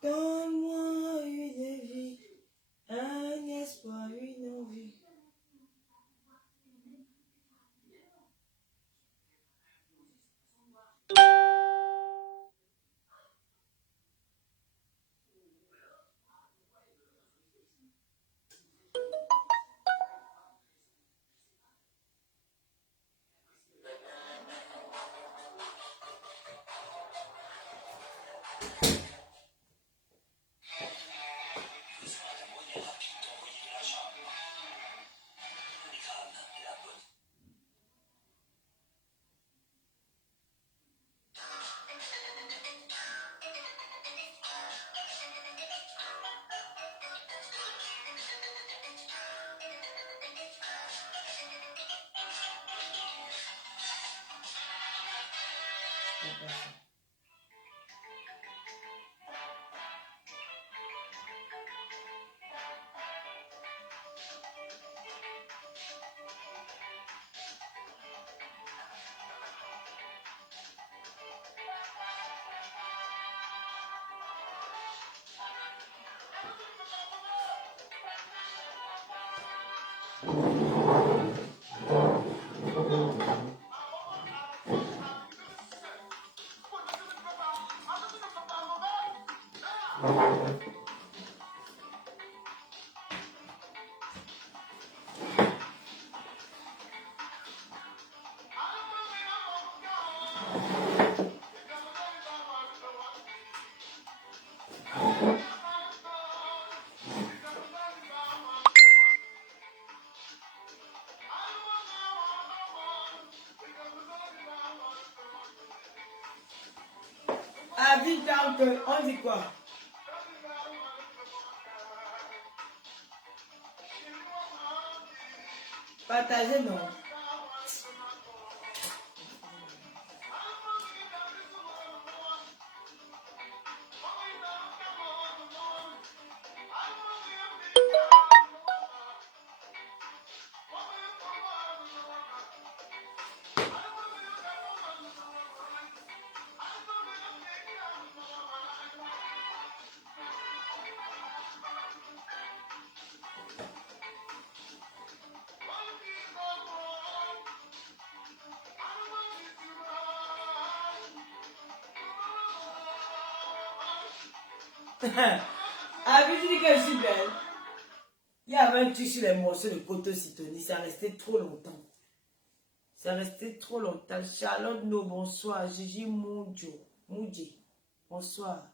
Donne-moi une vie, un espoir, une envie. Ah, vite, donc, on dit quoi? Partagez, non? Ah, oui, tu dis que je suis belle. Il y avait un truc sur les morceaux de Koto Sitoni, ça restait trop longtemps. Ça restait trop longtemps. Charlotte No, bonsoir. Gigi Moudji, bonsoir.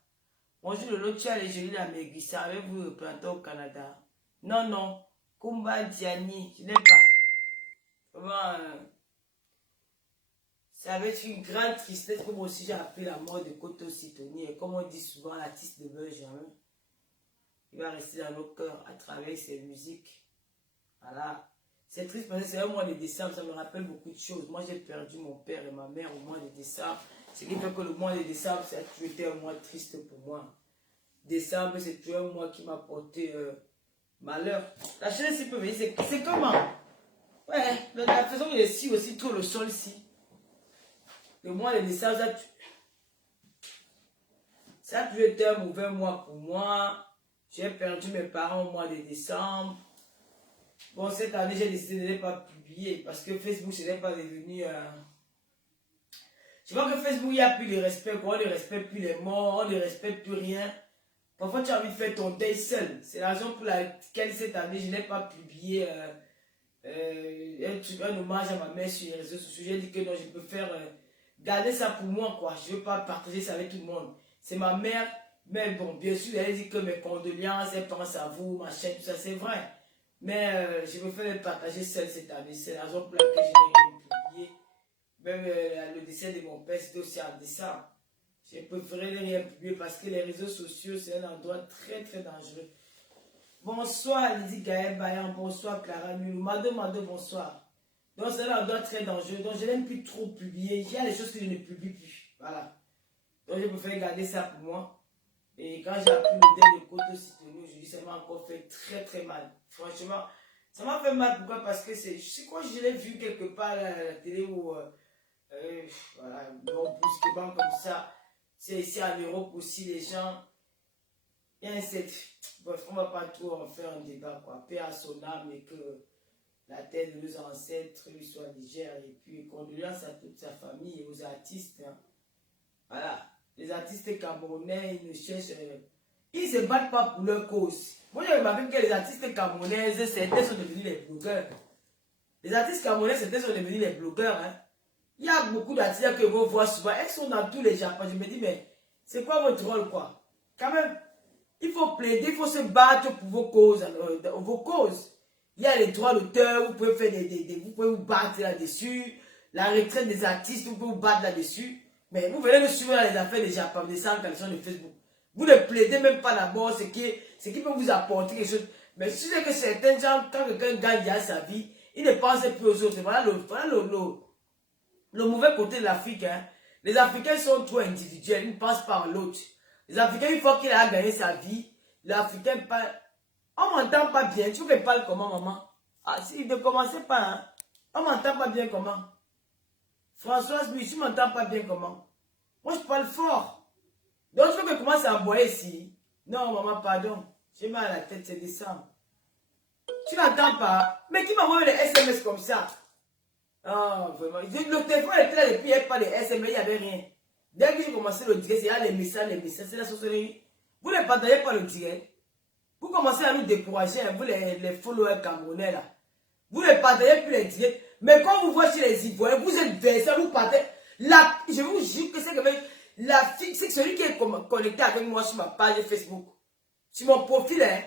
Bonjour Lolo, tu as les jolis la Méguissa. Avez-vous replanté au Canada? Non, non. Kumba Diani, je n'ai pas. Vraiment, ça avait été une grande tristesse pour moi aussi. J'ai appris la mort de Koto Sitoni. Et comme on dit souvent, l'artiste de Benjamin, il va rester dans nos cœurs à travers ses musiques. Voilà. C'est triste parce que c'est un mois de décembre, ça me rappelle beaucoup de choses. Moi, j'ai perdu mon père et ma mère au mois de décembre. Ce qui fait que le mois de décembre, ça a toujours été un mois triste pour moi. Décembre, c'est toujours un mois qui m'a porté malheur. La chose ici peut venir, c'est comment? Ouais, la façon dont il est aussi trop le sol ici. Le mois de décembre, ça a toujours été un mauvais mois pour moi. J'ai perdu mes parents au mois de décembre. Bon, cette année, j'ai décidé de ne pas publier parce que Facebook, ce n'est pas devenu... Je vois que Facebook, il n'y a plus de respect. On ne respecte plus les morts, on ne respecte plus rien. Parfois, tu as envie de faire ton deuil seul. C'est la raison pour laquelle cette année, je n'ai pas publié un hommage à ma mère sur les réseaux sociaux. J'ai dit que non, je peux faire... garder ça pour moi, quoi. Je ne veux pas partager ça avec tout le monde. C'est ma mère. Mais bon, bien sûr, elle dit que mes condoléances, elle pense à vous, machin, tout ça, c'est vrai. Mais je préfère le partager seul cette année. C'est la raison pour laquelle je n'ai rien publié. Même le décès de mon père, c'était aussi en décembre. J'ai préféré ne rien publier parce que les réseaux sociaux, c'est un endroit très très dangereux. Bonsoir Lydie Gaël Bayan, bonsoir Clara Nulou, Mado, bonsoir. Donc c'est un endroit très dangereux, donc je n'aime plus trop publier. Il y a des choses que je ne publie plus. Voilà. Donc je préfère garder ça pour moi. Et quand j'ai appris le deuil de Koto Sitoni aujourd'hui, ça m'a encore fait très très mal. Franchement, ça m'a fait mal. Pourquoi? Parce que c'est, je sais quoi, je l'ai vu quelque part à la télé où, voilà, brusquement comme ça. C'est ici en Europe aussi, les gens, Il y a un set. Bref, on ne va pas trop en faire un débat, quoi. Paix à son âme et que la terre de nos ancêtres lui soit légère. Et puis, condoléances à toute sa famille et aux artistes. Hein. Voilà. Les artistes camerounais, ils ne cherchent. Ils ne se battent pas pour leur cause. Moi, j'ai remarqué que les artistes camerounais, certains sont devenus les blogueurs. Les artistes camerounais, certains sont devenus les blogueurs. Hein. Il y a beaucoup d'artistes que vous voyez souvent. Elles sont dans tous les Japon. Je me dis, mais c'est quoi votre rôle, quoi? Quand même, il faut plaider, il faut se battre pour vos causes. Vos causes. Il y a les droits d'auteur, vous pouvez faire vous pouvez vous battre là-dessus. La retraite des artistes, vous pouvez vous battre là-dessus. Mais vous venez me suivre dans les affaires des Japon, des canalisations de Facebook. Vous ne plaidez même pas d'abord ce qui peut vous apporter quelque chose. Mais si c'est que certains gens, quand quelqu'un gagne à sa vie, ils ne pensent plus aux autres. Voilà le mauvais côté de l'Afrique. Hein. Les Africains sont trop individuels, ils ne pensent pas à l'autre. Les Africains, une fois qu'il a gagné sa vie, l'Africain parle. On ne m'entend pas bien. Tu veux qu'il parle comment, maman? Ah, si, ne commencez pas. Hein. On ne m'entend pas bien comment? Françoise, lui, tu ne m'entends pas bien comment? Moi, je parle fort. Donc, je veux que commence à aboyer ici. Non, maman, pardon. J'ai mal à la tête, c'est décembre. Tu n'entends pas? Mais qui m'a envoyé les SMS comme ça? Ah, vraiment. Le téléphone était là depuis, il n'y avait pas de SMS, il n'y avait rien. Dès que j'ai commencé le direct, il y a les messages, c'est la sorcellerie. Vous ne partagez pas le direct. Vous commencez à nous décourager, vous les followers camerounais là. Vous ne partagez plus les directs. Mais quand vous voyez chez les Ivoiriens, vous êtes versés, vous partagez. Je vous jure que c'est que celui qui est connecté avec moi sur ma page Facebook, sur mon profil, hein,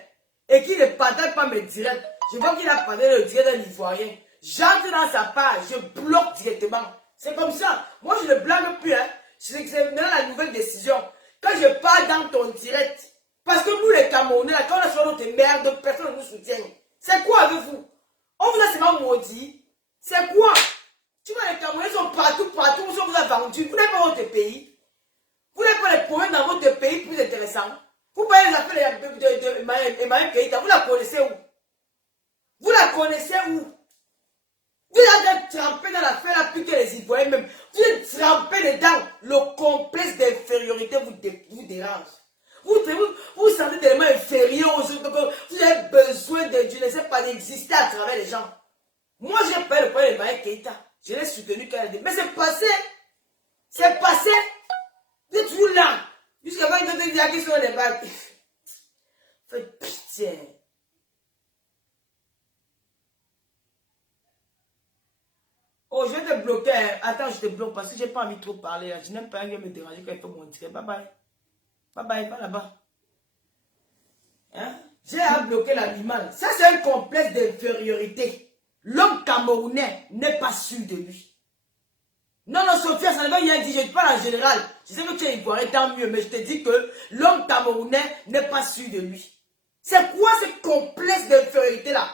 et qui ne partage pas mes directs. Je vois qu'il a partagé le direct d'un Ivoirien. J'entre dans sa page, je bloque directement. C'est comme ça. Moi, je ne blague plus. Hein. C'est maintenant la nouvelle décision. Quand je pars dans ton direct, parce que nous, les Camerounais, quand on a sur notre merde, personne ne nous soutient. C'est quoi avec vous? On vous a seulement maudit. C'est quoi? Tu vois, les Camerounais sont partout, on vous a vendu. Vous n'avez pas votre pays. Vous n'avez pas les problèmes dans votre pays plus intéressants. Vous parlez des affaires de Emmanuel Keïta. Vous la connaissez où? Vous la connaissez où? Vous êtes trempé dans l'affaire là plus que les Ivoiriens même. Vous êtes trempé dedans. Le complexe d'infériorité vous dérange. Vous sentez tellement inférieur aux autres. Vous avez besoin de, je ne sais pas, d'exister à travers les gens. Moi, j'ai pas le problème de Emmanuel Keïta. Je l'ai soutenu quand elle a dit. Mais c'est passé. C'est passé. Vous êtes toujours là. Jusqu'à quand ils ont dit à qui sont les balles. Faites pitié. Oh, je vais te bloquer. Attends, je te bloque parce que j'ai pas envie de trop parler. Je n'aime pas un gars me déranger quand il faut monter. Bye bye. Bye bye, pas là-bas. Hein? J'ai à bloquer l'animal. Ça, c'est un complexe d'infériorité. L'homme camerounais n'est pas sûr de lui. Non, non, Sophia, ça ne veut rien dire. Je parle en général. Je sais que tu es ivoirien, tant mieux. Mais je te dis que l'homme camerounais n'est pas sûr de lui. C'est quoi ce complexe d'infériorité-là?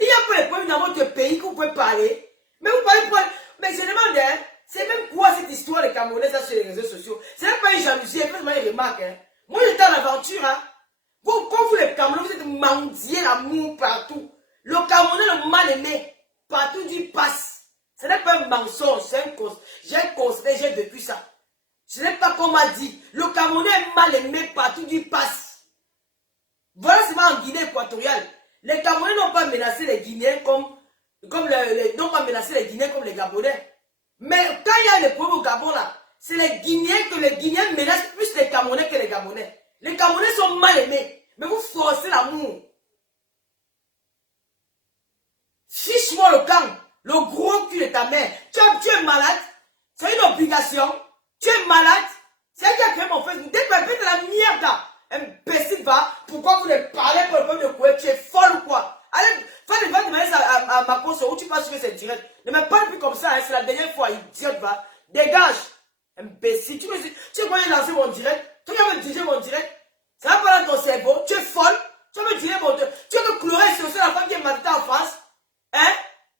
Il y a pas les problèmes dans votre pays que vous pouvez parler. Mais vous parlez pour... Mais je demande, hein, c'est même quoi cette histoire des Camerounais ça, sur les réseaux sociaux? C'est même pas une jalousie, faites-moi une remarque. Hein. Moi, j'étais en aventure. Hein. Quand vous les Camerounais, vous êtes mendiés l'amour partout. Le Camerounais, le mal aimé, partout du passe. Ce n'est pas un mensonge, c'est un constat. J'ai constaté, j'ai vécu ça. Ce n'est pas comme on m'a dit. Le Camerounais est mal aimé partout du passe. Voilà c'est en Guinée équatoriale. Les Camerounais n'ont pas menacé les Guinéens n'ont pas menacé les Guinéens comme les Gabonais. Mais quand il y a des problèmes au Gabon là, c'est les Guinéens menacent plus les Camerounais que les Gabonais. Les Camerounais sont mal aimés. Mais vous forcez l'amour. Fiche-moi le camp. Le gros cul de ta mère. Tu es malade. C'est une obligation. Tu es malade. C'est elle qui a créé mon Facebook. Dès que tu fais de la merde là. Imbécile va. Pourquoi vous ne parlez pas le problème de quoi? Tu es folle ou quoi? Allez, fais des demander à ma poste où tu passes sur cette direct. Ne me parle plus comme ça. Hein, c'est la dernière fois. Idiote va. Dégage. Imbécile. Tu crois que lancer mon direct? Tu vas me diriger mon direct? Ça va pas dans ton cerveau. Tu es folle. Tu vas me diriger mon direct. Tu veux me clouer sur la femme qui est matée en face? Hein?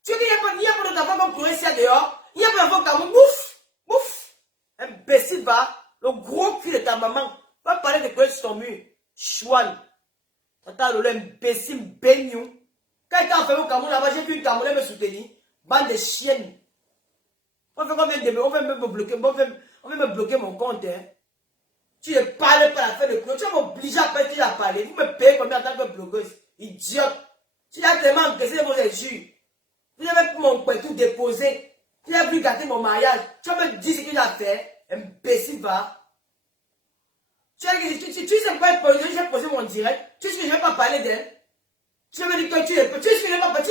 Tu dis qu'il n'y a pas d'autre femme comme clouer ici dehors? Il n'y a pas d'enfant comme mouf! Mouf! Imbécile va. Le gros cul de ta maman. Va parler de quoi sur ton mur. Chouane. T'as le imbécile baignou. Quand il t'a enfermé au Cameroun là-bas, j'ai vu une Camerounais me soutenir. Bande de chiennes. On fait combien de on va me bloquer. On va me bloquer mon compte. Hein. Tu ne parles pas à la fin de cours. Tu vas m'obliger à parler. Vous me payez combien en tant que blogueuse? Idiote. Tu as tellement encaissé vos injures. Tu n'avais plus mon tout déposé. Tu n'as plus gâté mon mariage. Tu vas me dire ce que j'ai fait. Imbécile, va. Tu sais pas poser, j'ai posé mon direct. Tu sais que je ne vais pas parler d'elle. Tu veux me dire que tu sais que je n'ai pas parlé.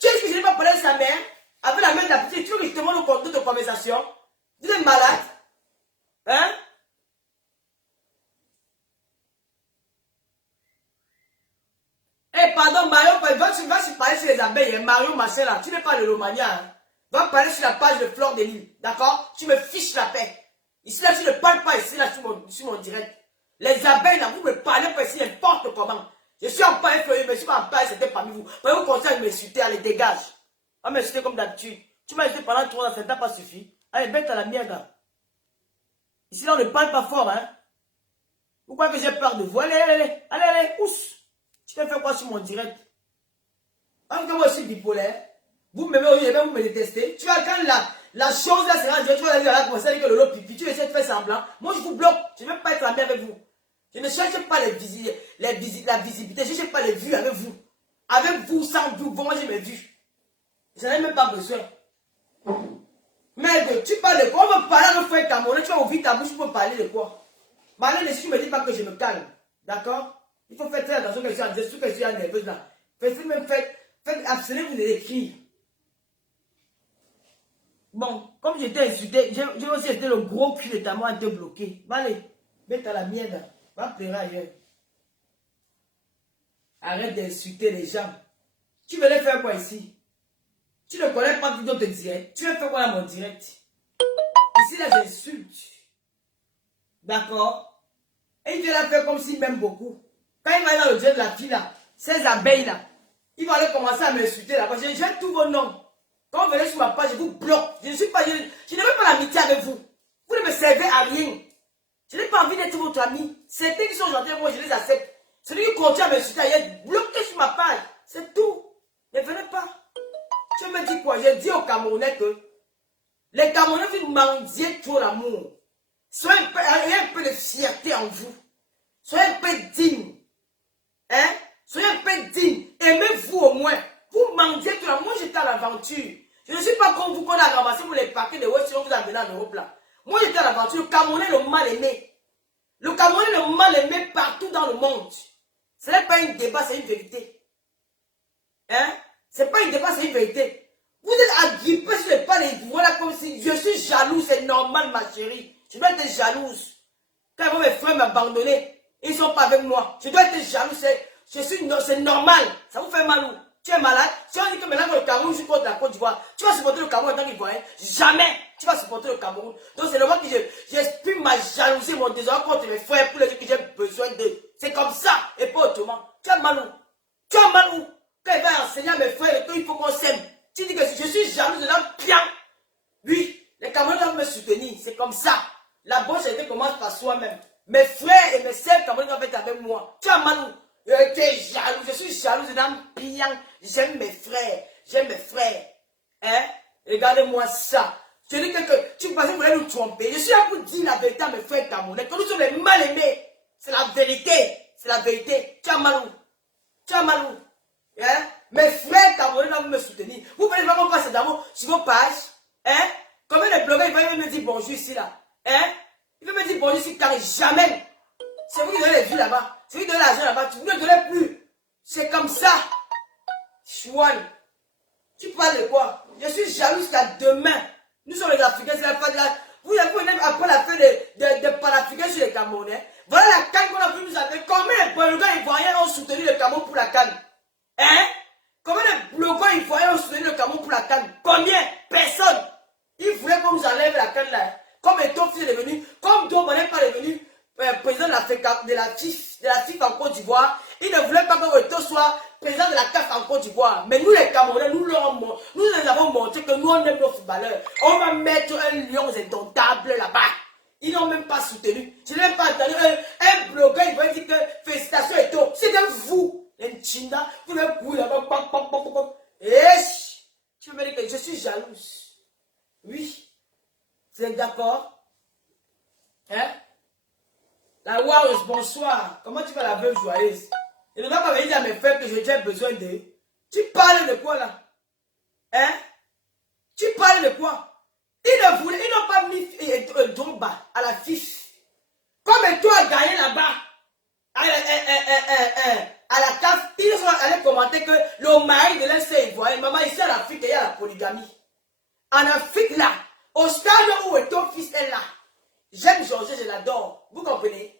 Tu sais que je n'ai pas parlé de sa mère. Avec la main de la petite. Tu veux que je te demande le contenu de conversation. Tu es malade. Hein? Eh, pardon, Mario, va parler sur les abeilles. Mario, machin là. Tu n'es pas le Romania. Hein? Va parler sur la page de Fleur de Lille. D'accord? Tu me fiches la paix. Ici, là, tu ne parles pas ici, là, sur mon direct. Les abeilles, là, vous me parlez pas ici n'importe comment. Je suis en paix feuille, mais je suis pas en paix, c'était parmi vous. Vous continuez à m'insulter, allez, dégage. On m'insulter comme d'habitude. Tu m'as insulté pendant 3 ans, ça t'a pas suffi. Allez, bête à la merde. Ici, là, on ne parle pas fort, hein. Vous croyez que j'ai peur de vous? Allez, ousse. Tu t'es fait quoi sur mon direct? En moi, je suis bipolaire. Vous m'aimez aujourd'hui, vous me détestez. Tu vois, quand la chose là sera tu vas aller là, commencer à dire que le lot pipi, tu essaies de faire semblant. Moi, je vous bloque. Je ne veux pas être ami avec vous. Je ne cherche pas la visibilité. Je ne cherche pas les vues avec vous. Avec vous, sans vous, moi, j'ai mes vues. Je n'en ai même pas besoin. Merde, tu parles de quoi? On va parler à nos frères camerounais. Tu vas ouvrir ta bouche pour parler de quoi? Malgré si tu ne me dis pas que je me calme. D'accord? Il faut faire très attention que je suis nerveuse là. Faites abstenez-vous de l'écrire. Bon, comme j'étais insulté, j'ai aussi été le gros cul de ta main à te bloquer. Allez, mets à la mienne. Va pleurer ailleurs. Arrête d'insulter les gens. Tu venais faire quoi ici? Tu ne connais pas d'autres directs. Tu veux faire quoi dans mon direct? Ici là, j'insulte. D'accord? Et il vient la faire comme s'il m'aime beaucoup. Quand il va aller dans le direct de la fille là, ces abeilles là, il va aller commencer à m'insulter là. Parce que j'ai tous vos noms. Quand vous venez sur ma page, je vous bloque. Je n'ai même pas l'amitié avec vous. Vous ne me servez à rien. Je n'ai pas envie d'être votre ami. Certains qui sont gentils, moi je les accepte. Celui qui continue à m'insulter, il est bloqué sur ma page. C'est tout. Ne venez pas. Tu me dis quoi? Je dis aux Camerounais que les Camerounais vous mendiez trop l'amour. Ayez un peu de fierté en vous. Soyez un peu digne. Hein? Soyez un peu digne. Aimez-vous au moins. Vous mendiez tout l'amour. Moi j'étais à l'aventure. Je ne suis pas comme vous qu'on a ramassé pour les paquets de West, on vous a amené en Europe là. Moi j'étais à l'aventure. Le Camerounais le mal aimé. Le Camerounais le mal aimé partout dans le monde. Ce n'est pas un débat, c'est une vérité. Hein? C'est pas une débat, c'est une vérité. Vous êtes agrippés sur les pas les voilà comme si je suis jaloux, c'est normal ma chérie. Je dois être jalouse. Quand mes frères m'abandonner, ils ne sont pas avec moi. Je dois être jaloux, c'est normal. Ça vous fait mal où? Tu es malade? Si on dit que maintenant le Cameroun joue contre la Côte d'Ivoire, tu vas supporter le Cameroun en tant qu'Ivoirien? Jamais! Tu vas supporter le Cameroun. Donc c'est normal que j'exprime ma jalousie, mon désordre contre mes frères pour les dire que j'ai besoin d'eux. C'est comme ça et pas autrement. Tu as mal où? Tu as mal où? Quand il va enseigner à mes frères qu'il faut qu'on s'aime, tu dis que je suis jaloux de l'homme bien. Oui, les Camerounais doivent me soutenir. C'est comme ça. La bonne charité commence par soi-même. Mes frères et mes sœurs Camerounais doivent être avec moi. Tu as mal où? Tu es jaloux. Je suis jaloux de l'homme bien. J'aime mes frères. J'aime mes frères. Hein? Regardez-moi ça. Je dis que tu pensais que vous voulez nous tromper. Je suis là pour dire la vérité à mes frères Camerounais. Que nous sommes les mal aimés. C'est la vérité. C'est la vérité. Tu as mal où? Tu as mal où? Hein? Mes frères Camerounais doivent me soutenir. Vous pouvez vraiment passer d'amour sur vos pages. Hein? Combien de blogueurs ils vont me dire bonjour ici là? Hein? Il veut me dire bonjour ici car jamais. C'est vous qui donnez les vues là-bas. C'est vous qui donnez l'argent là-bas. Vous ne donnez plus. C'est comme ça. Chouane. Tu parles de quoi? Je suis jaloux jusqu'à demain. Nous sommes les Africains, c'est la fin de la... Vous venez après la fin de panafricains sur les Camerounais. Voilà la canne qu'on a vu nous avec. Combien de blogueurs ivoiriens ont soutenu le Cameroun pour la canne? Hein? Combien de blogueurs ivoiriens ont soutenu le Cameroun pour la canne? Combien? Personne. Ils voulaient qu'on nous enlève la canne là. Comme Eto'o est devenu, comme Dobo n'est pas devenu président de la FIF en Côte d'Ivoire, ils ne voulaient pas que Eto'o soit président de la CAF en Côte d'Ivoire. Mais nous les Camerounais, nous les avons montré que nous on aime nos footballeurs. On va mettre un lion indomptable là-bas. Ils n'ont même pas soutenu. Je n'ai même pas entendu un blogueur, il va dire que félicitations Eto'o. C'était vous, les Chinda, vous le couillez là-bas. Tu veux me dire que je suis jalouse? Oui. Vous êtes d'accord? Hein? La Waros, bonsoir. Comment tu vas la veuve joyeuse? Il ne va pas venir à mes frères que j'ai besoin de. Tu parles de quoi là? Hein? Tu parles de quoi? Ils n'ont pas mis Drogba à la fiche. Comme toi a gagné là-bas, à la CAF, ils sont allés commenter que le mari de l'Est ivoirien, maman, ici en Afrique, il y a la polygamie. En Afrique là, au stade où ton fils est là, j'aime Georgette, je l'adore. Vous comprenez?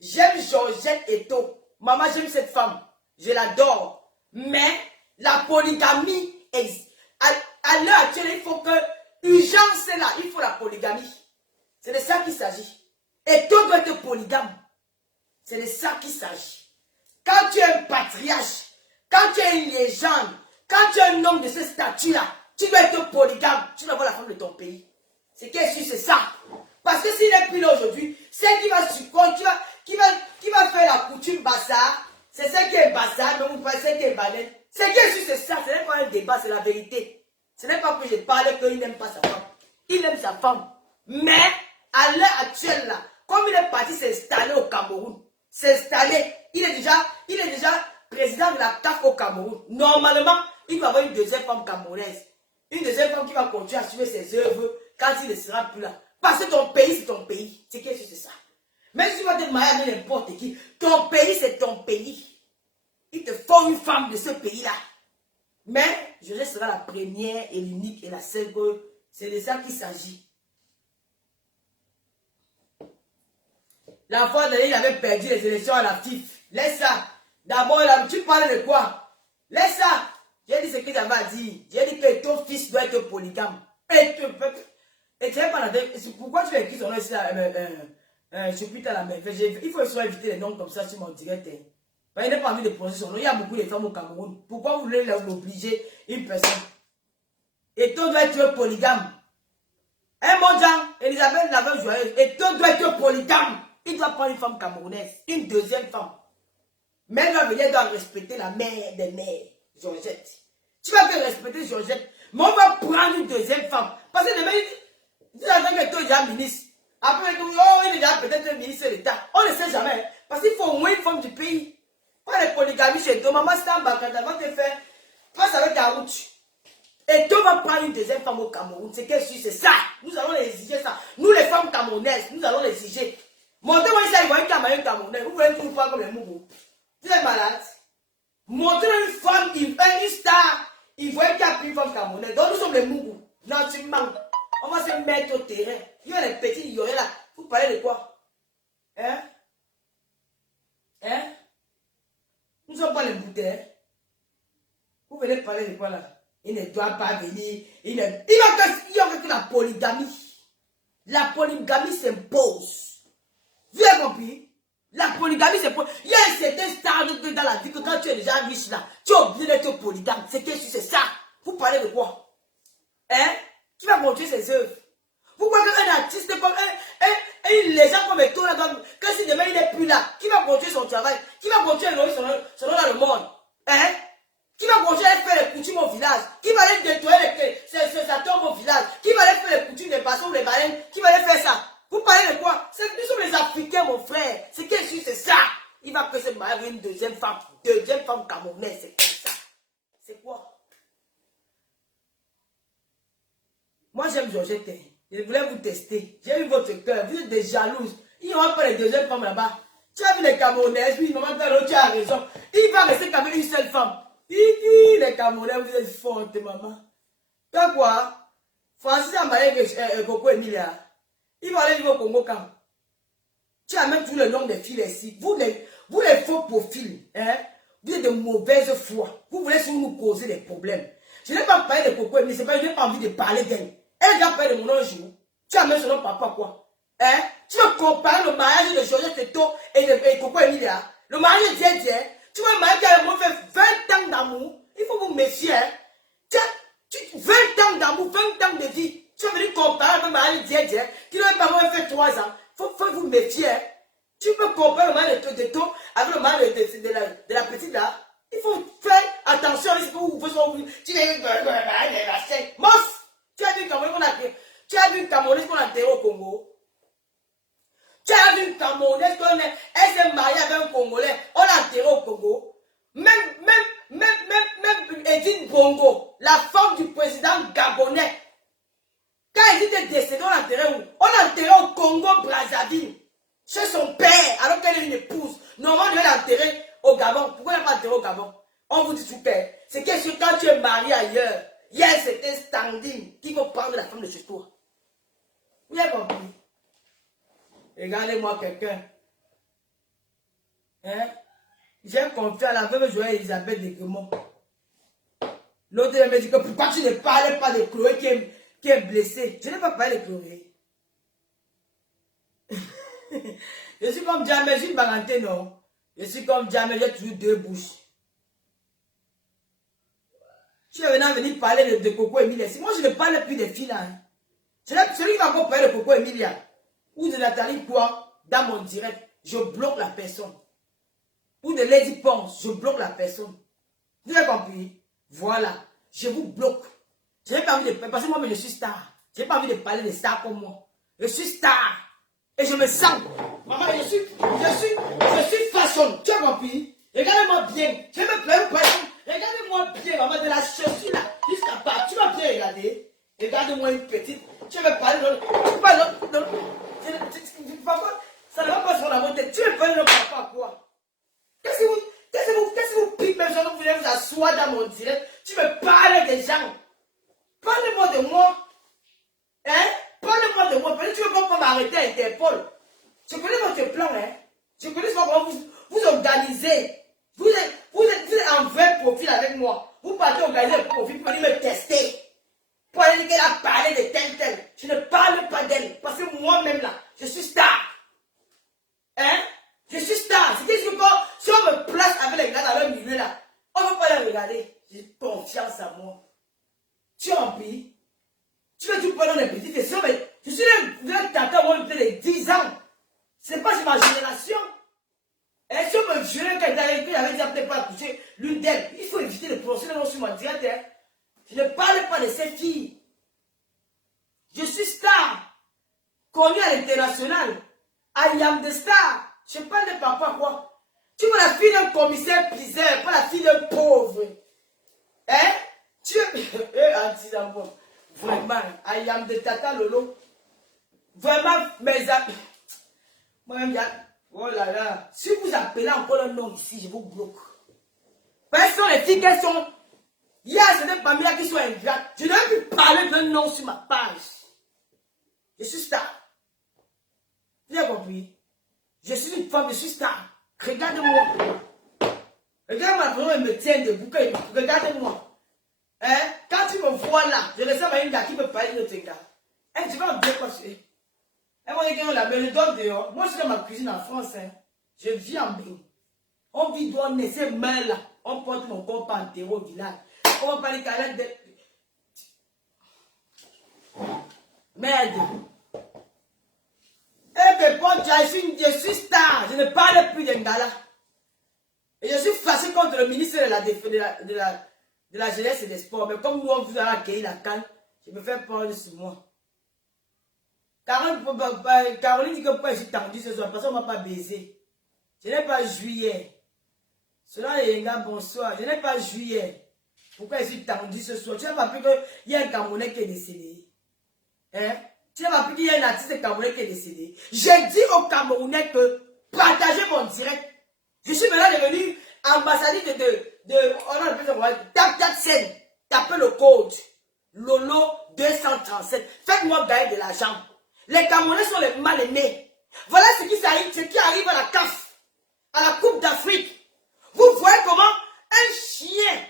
J'aime Georgette Eto. Maman, j'aime cette femme. Je l'adore. Mais la polygamie, à l'heure actuelle, il faut que l'urgence est là. Il faut la polygamie. C'est de ça qu'il s'agit. Eto doit être polygame. C'est de ça qu'il s'agit. Quand tu es un patriarche, quand tu es une légende, quand tu es un homme de ce statut-là, tu dois être polygame. Tu dois avoir la femme de ton pays. C'est qu'est-ce que c'est ça? Parce que s'il n'est plus là aujourd'hui, c'est qui va succomber, qui va faire la coutume bassard, c'est celle qui est bassard, mais vous pensez celle qui est banane. C'est qu'est-ce que c'est ça? Ce n'est pas un débat, c'est la vérité. Ce n'est pas que je parle qu'il n'aime pas sa femme. Il aime sa femme. Mais, à l'heure actuelle, là, comme il est parti s'installer au Cameroun, il est déjà président de la CAF au Cameroun. Normalement, il va avoir une deuxième femme camerounaise. Une deuxième femme qui va continuer à suivre ses œuvres quand il ne sera plus là. Parce que ton pays, c'est ton pays. C'est qu'est-ce que c'est ça? Même si tu vas te marier avec n'importe qui, ton pays, c'est ton pays. Il te faut une femme de ce pays-là. Mais, je serai la première et l'unique et la seule que c'est de ça qu'il s'agit. La fois dernière, il avait perdu les élections à la FIF. Laisse ça. D'abord, tu parles de quoi? Laisse ça. J'ai dit ce que j'avais dit. J'ai dit que ton fils doit être polygame. Et tu sais pas, pourquoi tu as écrit son nom ici là, je pute à la main. Il faut soit éviter les noms comme ça sur mon direct. Il n'a pas envie de prononcer son nom. Il y a beaucoup de femmes au Cameroun. Pourquoi vous voulez l'obliger une personne? Et toi doit être polygame. Hein, mon Jean, Elisabeth la veuve joyeuse. Et toi doit être polygame. Il doit prendre une femme camerounaise. Une deuxième femme. Mais elle doit venir, elle doit respecter la mère des mères, Georgette. Tu vas faire respecter Georgette. Mais on va prendre une deuxième femme. Parce que demain, tu vas faire que toi, il est ministre. Après, oh, il est déjà peut-être ministre de l'État. On ne sait jamais. Parce qu'il faut au moins une femme du pays. Pas les polygamies chez toi. Maman, c'est un bac. Elle va te faire. Passe avec ta route. Et toi, va prendre une deuxième femme au Cameroun. C'est qu'elle suit, c'est ça. Nous allons exiger ça. Nous, les femmes camerounaises, nous allons l'exiger. Montez-moi ça, il voit une caméra camerounaise. Vous voulez toujours pas comme les mougous. Vous êtes malade. Montrez-moi une femme, une star. Il voit qu'il y a plus une femme camerounaise. Donc nous sommes les mougous. Naturellement. On va se mettre au terrain. Il y a les petits, il y aurait là. Vous parlez de quoi? Hein? Hein? Nous ne sommes pas les bouteilles. Vous venez parler de quoi là? Il ne doit pas venir. Il y a que la polygamie. La polygamie s'impose. Vous avez compris? La polygamie s'impose. Il y a un certain stade dans la vie que quand tu es déjà riche là, tu es obligé d'être polygame. C'est ça. Vous parlez de quoi? Hein? Qui va montrer ses œuvres? Vous voyez qu'un artiste comme une légende comme toi là, que si demain il n'est plus là, qui va continuer son travail? Qui va continuer son nom dans le monde? Hein? Qui va continuer à faire les coutumes au village? Qui va aller nettoyer sa tombe au village? Qui va aller faire les coutumes des passants ou les marraines? Qui va aller faire ça? Vous parlez de quoi? Nous sommes les Africains, mon frère. C'est ça. Il va que se marier avec une deuxième femme camerounaise. C'est comme ça. C'est quoi? Moi, j'aime Georgette. Je voulais vous tester. J'ai vu votre cœur. Vous êtes des jalouses. Il n'y aura pas les deuxièmes femmes là-bas. Tu as vu les Camerounaises, puis maman, tu as raison. Il va rester quand même une seule femme. Les Camerounais, vous êtes fortes, maman. T'as quoi? Francis a marié avec Coco Emilia. Il va aller vivre au Congo quand? Tu as même tout le nom des filles ici. Vous les faux profils, hein? Vous êtes de mauvaise foi. Vous voulez sur nous causer des problèmes. Je n'ai pas parlé de Coco Emilia, c'est pas, je n'ai pas envie de parler d'elle. Elle a parlé de mon nom un jour. Tu as même son nom papa quoi? Hein? Tu veux comparer le mariage de Georgette Teto et de Coco Emilia? Le mariage de Dieu, tu vois un mariage qui a fait 20 ans d'amour. Il faut vous méfier. Hein? 20 ans d'amour, 20 ans de vie. Tu vas venir comparer avec le mariage de Dieu qui n'avait pas fait 3 ans. Il faut vous méfier. Hein? Tu peux comparer le mariage de Teto avec le mariage de la petite là. Il faut faire attention à ce que vous faites. Tu as vu une Camerounaise qu'on a enterré au Congo. Tu as vu une Camerounaise, elle s'est mariée avec un Congolais, on l'a enterré au Congo. Même Edine Bongo, la femme du président gabonais, quand elle était décédée, on l'a enterré où? On l'a enterré au Congo-Brazzaville, chez son père, alors qu'elle est une épouse. Normalement, on devait l'enterrer au Gabon. Pourquoi elle n'a pas enterré au Gabon? On vous dit super. C'est que quand tu es marié ailleurs, hier c'était standing qui va prendre la femme de chez toi. Vous avez compris? Regardez-moi quelqu'un. Hein? J'ai confié à la veuve Joël Elisabeth de Guémont. L'autre me dit que pourquoi tu ne parles pas de Chloé qui est blessée? Je n'ai pas parlé de Chloé. Je suis comme Jamel, je suis baranté, non? Je suis comme Jamel, j'ai toujours deux bouches. Tu es venu parler de Coco Emilia. Si moi je ne parle plus des filles là, hein. Celui qui va encore parler de Coco Emilia ou de Nathalie quoi dans mon direct, je bloque la personne. Ou de Lady Ponce, je bloque la personne. Vous avez compris? Voilà, je vous bloque. Je n'ai pas envie de parler, parce que moi je suis star. Je n'ai pas envie de parler de stars comme moi. Je suis star. Et je me sens. Maman, je suis fashion. Tu as compris? Regardez-moi bien. Je me plais ou pas. Regardez-moi bien, maman, de la chaussure là jusqu'à bas. Tu vas bien regarder. Regarde-moi une petite. Tu veux parler de. Tu parles de. Ça ne va pas sur la montée. Tu veux parler de papa quoi? Qu'est-ce que vous piquez même si vous voulez vous asseoir dans mon direct? Tu me parles des gens. Parlez-moi de moi. Hein? Parlez-moi de moi. Peut-être tu veux pas m'arrêter à Interpol. Je connais votre plan, hein? Je connais comment vous organisez. Vous êtes en vrai profil avec moi. Vous partez organiser un profil pour venir me tester. Pour aller dire qu'elle a parlé de tel. Je ne parle pas d'elle. Parce que moi-même là, je suis star. Hein? Je suis star. C'est-à-dire que si on me place avec les gars dans leur milieu là, on ne va pas les regarder. J'ai confiance en moi. Tu as envie? Tu veux tout prendre les petits questions, mais je suis un tata, moi, de 10 ans. C'est pas sur ma génération. Et si on me violait quand j'avais déjà peut-être pas touché l'une d'elles, il faut éviter de prononcer le nom sur mon direct. Hein. Je ne parle pas de ces filles. Je suis star. Connu à l'international. I am the star. Je parle de papa quoi. Tu vois la fille d'un commissaire priseur, pas la fille d'un pauvre. Hein? Tu es anti-amour. Vraiment, I am the tata Lolo. Vraiment, mes amis. Moi-même, oh là là. Si vous appelez encore un nom ici, je vous bloque. Parce que les filles qui sont. Il y a certaines familles qui sont ingrates. Je n'ai plus parler d'un nom sur ma page. Je suis star. Vous avez compris? Je suis une femme, je suis star. Regardez-moi. Regardez-moi, elle me tient debout. Regardez-moi. Hein? Quand tu me vois là, je ressemble à une gars qui me parle de notre gars. Hein, tu vas bien passer. Elle m'a dit qu'on la le donne dehors. Moi, je suis dans ma cuisine en France. Hein. Je vis en bain. On vit dans ces mains là. On porte mon corps par enterré au village. On va parler qu'à l'aide de. Merde. Eh bien, bon, je suis star. Je ne parle plus d'un gars là. Et je suis fâché contre le ministre de la jeunesse et des sports. Mais comme nous, on vous a accueilli la canne, je me fais parler sur moi. Caroline dit que pourquoi je suis tendu ce soir, parce qu'on ne m'a pas baisé. Je n'ai pas juillet. Cela les gars, bonsoir. Je n'ai pas juillet. Pourquoi je suis tendu ce soir? Tu n'as pas vu qu'il y a un Camerounais qui est décédé. Hein? Tu n'as pas vu qu'il y a un artiste Camerounais qui est décédé. J'ai dit aux Camerounais que partagez mon direct. Je suis maintenant devenu ambassadeur on a le plus de tape scène. Tapez le code. Lolo 237. Faites-moi gagner de l'argent. Les Camerounais sont les mal aimés. Voilà ce qui arrive à la CAF, à la Coupe d'Afrique. Vous voyez comment un chien,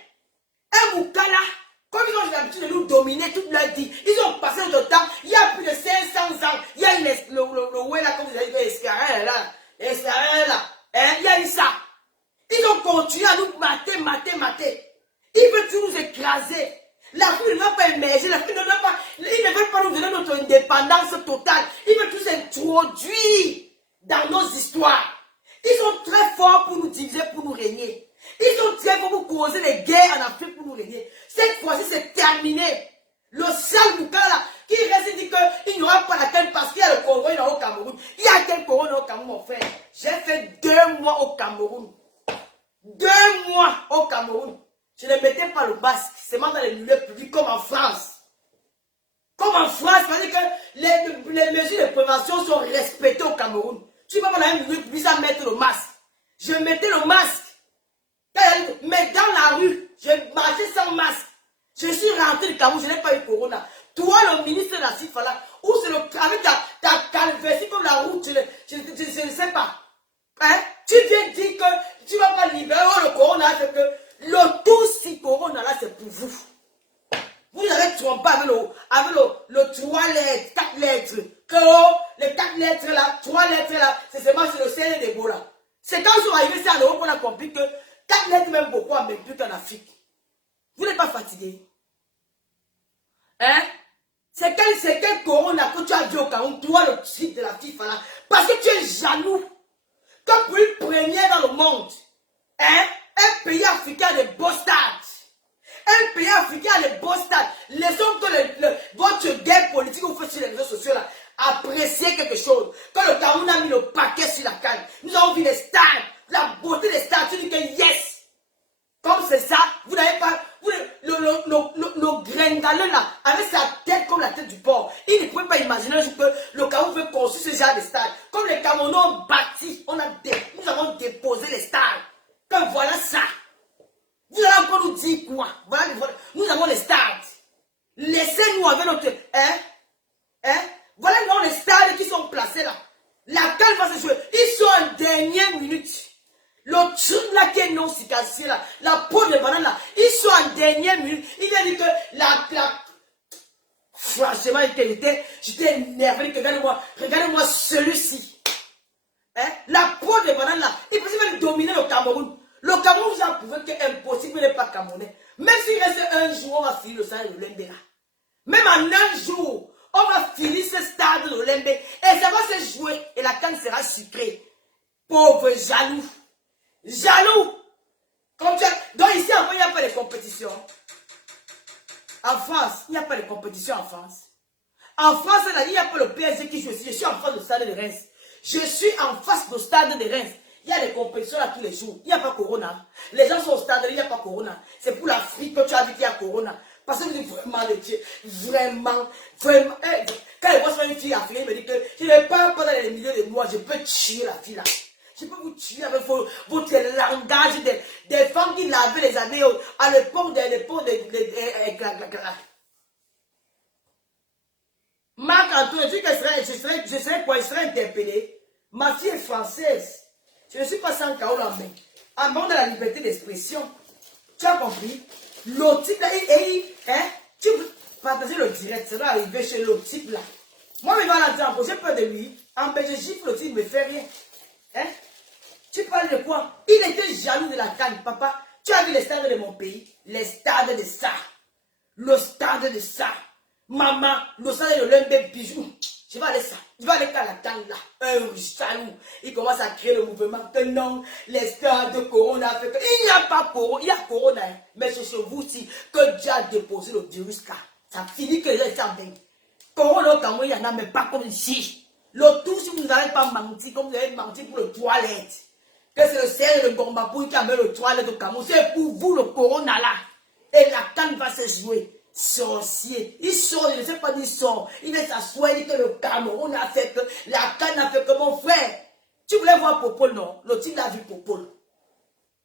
un moukala, comme ils ont l'habitude de nous dominer toute leur vie, ils ont passé le temps, il y a plus de 500 ans, il y a le ouais là, comme vous avez dit, l'escarret là, hein, il y a eu ça. Ils ont continué à nous mater. Ils veulent toujours nous écraser. L'Afrique ne va pas émerger, l'Afrique ne va pas, ils ne veulent pas nous donner notre indépendance totale. Ils veulent tous introduire dans nos histoires. Ils sont très forts pour nous diviser, pour nous régner. Ils sont très forts pour causer des guerres en Afrique pour nous régner. Cette fois-ci, c'est terminé. Le sale boucan là, qui Qui reste et dit qu'il n'y aura pas la canne parce qu'il y a le corona au Cameroun. Il y a quel corona au Cameroun, mon frère? J'ai fait 2 mois au Cameroun. 2 mois au Cameroun. Je ne mettais pas le masque. C'est même dans les milieux publics comme en France. Comme en France, c'est-à-dire que les mesures de prévention sont respectées au Cameroun. Tu ne peux pas dans un milieu public sans mettre le masque. Je mettais le masque. Mais dans la rue, je marchais sans masque. Je suis rentré du Cameroun, je n'ai pas eu corona. Toi, le ministre de la CIFALA, où c'est le avec ta calvitie comme la route, je ne sais pas. Hein? Tu viens dire que tu ne vas pas libérer le corona, c'est que le tout si corona là, c'est pour vous. Vous avez trompé avec le 3 lettres, 4 lettres. Que les 4 lettres là, 3 lettres là, c'est seulement sur le CN des beaux là. C'est quand ils sont arrivés en Europe qu'on a compris que 4 lettres même beaucoup, mais plus qu'en Afrique. Vous n'êtes pas fatigué? Hein? C'est quel corona que tu as dit au Cameroun, toi le site de la FIFA là? Parce que tu es jaloux. Comme pour une première dans le monde. Hein? Un pays africain a des beaux stades. Un pays africain a des beaux stades. Laissons que votre guerre politique que vous faites sur les réseaux sociaux là, apprécier quelque chose. Quand le Cameroun a mis le paquet sur la canne, nous avons vu les stades, la beauté des stades, tu dis que yes. Comme c'est ça, vous n'avez pas, le gringaleux là, avec sa tête comme la tête du porc, il ne pouvait pas imaginer que le Cameroun veut construire ce genre de stade. Comme les Camerounais ont bâti, nous avons déposé les stades. Comme voilà ça. Vous allez encore nous dire quoi? Voilà, nous avons les stades. Laissez-nous avec notre... Voilà non, les stades qui sont placés là. La canne va se jouer. Ils sont en dernière minute. Le truc là qui est non cicatrisé là, la peau de banane là, ils sont en dernière minute. Il vient dire que franchement, j'étais énervé. Regardez-moi celui-ci. Hein? La peau de banane là, il peut dominer le Cameroun. Le Cameroun vous a prouvé que c'est impossible n'est pas Camerounais. Même s'il reste un jour, on va finir le stade de l'Olembe là. Même en un jour, on va finir ce stade de l'Olembe. Et ça va se jouer. Et la canne sera sucrée. Pauvre jaloux. Jaloux. Donc ici, en France, il n'y a pas de compétition. En France, il n'y a pas de compétition en France. En France, il n'y a pas le PSG qui joue ici. Je suis en face du stade de Reims. Je suis en face du stade de Reims. Il y a des compétitions là tous les jours. Il n'y a pas Corona. Les gens sont au stade, il n'y a pas Corona. C'est pour l'Afrique que tu as vu qu'il y a Corona. Parce que vous dites vraiment de Dieu. Vraiment. Quand je vois une fille africaine, il me dit que je ne parle pas dans les milliers de mois. Je peux tuer la fille là. Je peux vous tuer avec votre langage des femmes qui lavaient les années à l'époque Marc-Antoine, je dis que je serais interpellé. Ma fille est française. Je ne suis pas sans chaos en main. En main de la liberté d'expression. Tu as compris? L'autre type là, tu veux partager le direct, ça va arriver chez l'autre type là. Moi, il va l'entrer en j'ai peur de lui. En Belgique, le type ne me fait rien. Hein? Tu parles de quoi? Il était jaloux de la canne, papa. Tu as vu les stades de mon pays? Les stades de ça. Le stade de ça. Maman, le stade de l'Olembe bijou. Je vais aller ça. Je vais aller à la canne là. Un jaloux. Il commence à créer le mouvement que non, les stades de Corona fait que il n'y a pas Corona. Il y a Corona, hein. Mais c'est sur vous aussi que Dieu a déposé le virus là. Ça finit que les gens sont bien. Corona au Cameroun, il y en a, mais pas comme ici. Le tout, si vous n'avez pas menti, comme vous avez menti pour le toilette. Que c'est le ciel et le Gombapou qui a mis le toilette au Cameroun. C'est pour vous le Corona là. Et la canne va se jouer. Sorcier. Il sort, je ne sais pas d'où il sort. Il vient s'asseoir, il dit que le Cameroun a fait que, la canne a fait que mon frère. Tu voulais voir Popol, non? Le type a vu Popol.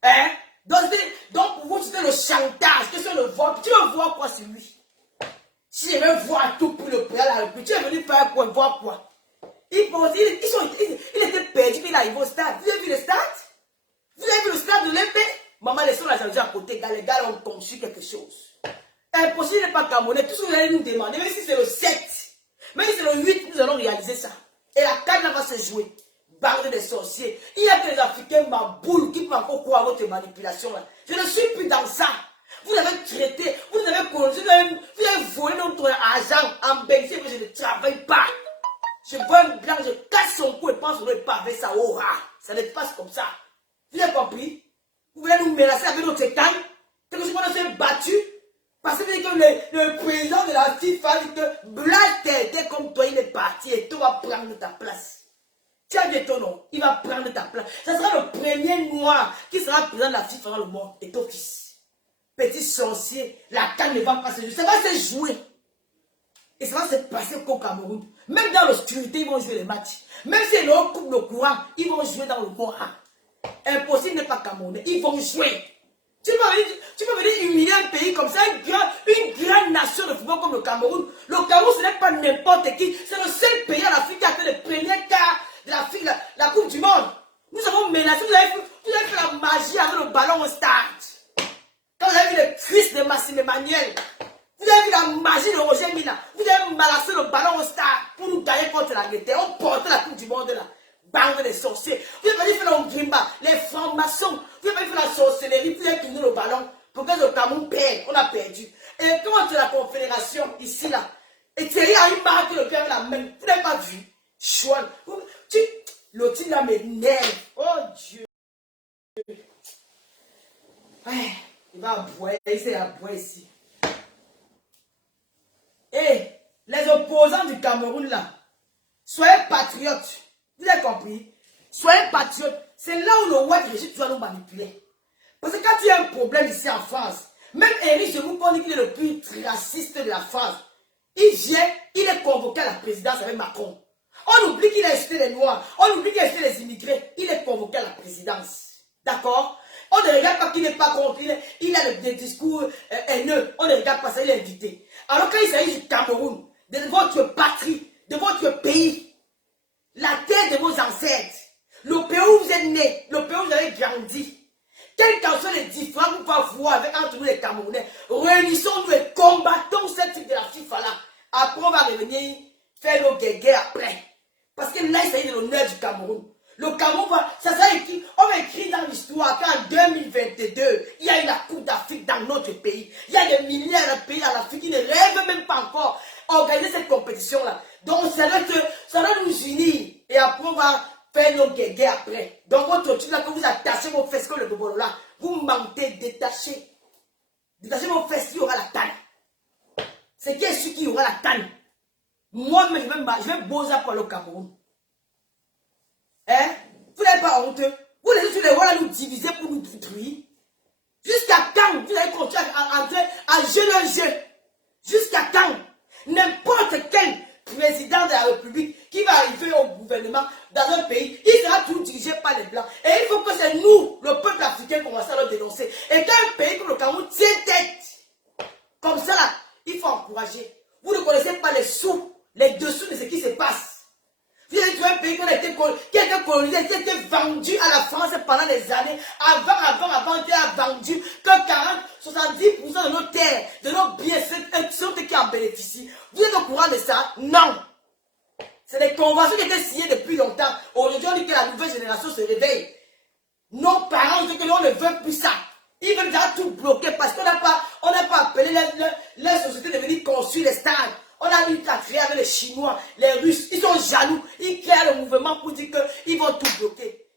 Hein? Donc pour vous, c'était le chantage. Que c'est le voir. Tu veux voir quoi sur lui? Si je veux voir tout pour le président de la République, tu es venu faire quoi? Voir quoi? Il était perdu, il arrive au stade. Vous avez vu le stade? Vous avez vu le stade de l'épée? Maman, laissons la jalousie à côté. Les gars ont conçu quelque chose. Impossible n'est pas Camerounais. Tout ce que vous allez nous demander, même si c'est le 7, même si c'est le 8, nous allons réaliser ça. Et la canne va se jouer. Bande de sorciers. Il y a que les Africains maboules qui peuvent encore croire à votre manipulation là. Je ne suis plus dans ça. Vous avez traité, vous avez conduit, vous avez volé notre argent en Belgique, mais je ne travaille pas. Je vois un blanc, je casse son cou et pense qu'on est pas avec ça aura. Ça ne passe comme ça. Vous avez compris? Vous voulez nous menacer avec notre canne? Quelque chose qu'on a fait battu? Parce que le président de la FIFA dit que Blatter, comme toi, il est parti et toi va prendre ta place. Tu as dit ton nom, il va prendre ta place. Ce sera le premier noir qui sera président de la FIFA dans le monde. Et ton fils, petit sorcier, la canne ne va pas se jouer. Ça va se jouer. Et ça va se passer qu'au Cameroun. Même dans l'obscurité, ils vont jouer les matchs. Même si leur coupe le courant, ils vont jouer dans le noir. Impossible n'est pas Camerounais. Ils vont jouer. Tu peux venir humilier un pays comme ça, une grande nation de football comme le Cameroun. Le Cameroun, ce n'est pas n'importe qui. C'est le seul pays en Afrique qui a fait le premier quart de la Coupe du Monde. Nous avons menacé, vous avez fait la magie avec le ballon au stade. Quand vous avez vu le Christ de Massime Emmanuel, vous avez vu la magie de Roger Mina, vous avez malassé le ballon au stade pour nous gagner contre l'Angleterre. On portait la Coupe du Monde là. Bande des sorciers. Vous avez pas fait le grimba, les francs-maçons. Vous avez pas fait la sorcellerie, vous avez tourné le ballon pour que le Cameroun perde. On a perdu. Et comment tu la confédération ici là? Et Thierry a eu marqué le pied avec la main. Vous n'avez pas vu? Chouan. L'autre là m'énerve. Oh Dieu. Il va aboyer, il s'est aboyer ici. Et les opposants du Cameroun là, soyez patriotes. Vous avez compris? Soyez patriotes. C'est là où le white régime doit nous manipuler. Parce que quand il y a un problème ici en France, même Éric Zemmour, qu'on dit qu'il est le plus raciste de la France, il vient, il est convoqué à la présidence avec Macron. On oublie qu'il a acheté les Noirs, on oublie qu'il a acheté les immigrés, il est convoqué à la présidence. D'accord? On ne regarde pas qu'il n'est pas contre, il a des discours haineux, on ne regarde pas ça, il est invité. Alors quand il s'agit du Cameroun, de votre patrie, de votre pays, la terre de vos ancêtres, le pays où vous êtes nés, le pays où vous avez grandi, quels qu'en soient les différents qu'on va voir avec entre nous les Camerounais, réunissons-nous et combattons cette truc de la FIFA là. Après, on va revenir faire nos guerres après. Parce que là, il s'agit de l'honneur du Cameroun. Le Cameroun va, ça sera écrit, on va écrire dans l'histoire qu'en 2022, il y a eu la Coupe d'Afrique dans notre pays. Il y a des milliards de pays en Afrique qui ne rêvent même pas encore organiser cette compétition-là. Donc, ça doit nous unir. Et après, on va faire nos guerres après. Donc, votre truc là, que vous attachez vos fesses comme le bobolo là, vous mentez, détachez. Détachez vos fesses, il y aura la canne. C'est qui est sûr qu'il y aura la canne. Moi-même, je vais bosser pour le Cameroun. Hein? Vous n'avez pas honte? Vous laissez sur les rois nous diviser pour nous détruire. Jusqu'à quand vous allez continuer à jouer le jeu? Jusqu'à quand? N'importe quel président de la République qui va arriver au gouvernement dans un pays, il sera tout dirigé par les Blancs. Et il faut que c'est nous, le peuple africain, commençons à le dénoncer. Et quand un pays comme le Cameroun tient tête, comme ça là, il faut encourager. Vous ne connaissez pas les sous, les dessous de ce qui se passe. Vous avez trouvé un pays qui a été colonisé, qui a été vendu à la France pendant des années. Avant, on a vendu que 70% de nos terres, de nos biens, sont eux qui en bénéficient. Vous êtes au courant de ça? Non. C'est des conventions qui étaient signées depuis longtemps. Aujourd'hui, on dit que la nouvelle génération se réveille. Nos parents disent que l'on ne veut plus ça. Ils veulent déjà tout bloquer parce qu'on n'a pas appelé les sociétés de venir construire les stades. On a eu qu'à créer avec les Chinois, les Russes. Ils sont jaloux. Ils créent le mouvement pour dire qu'ils vont tout bloquer.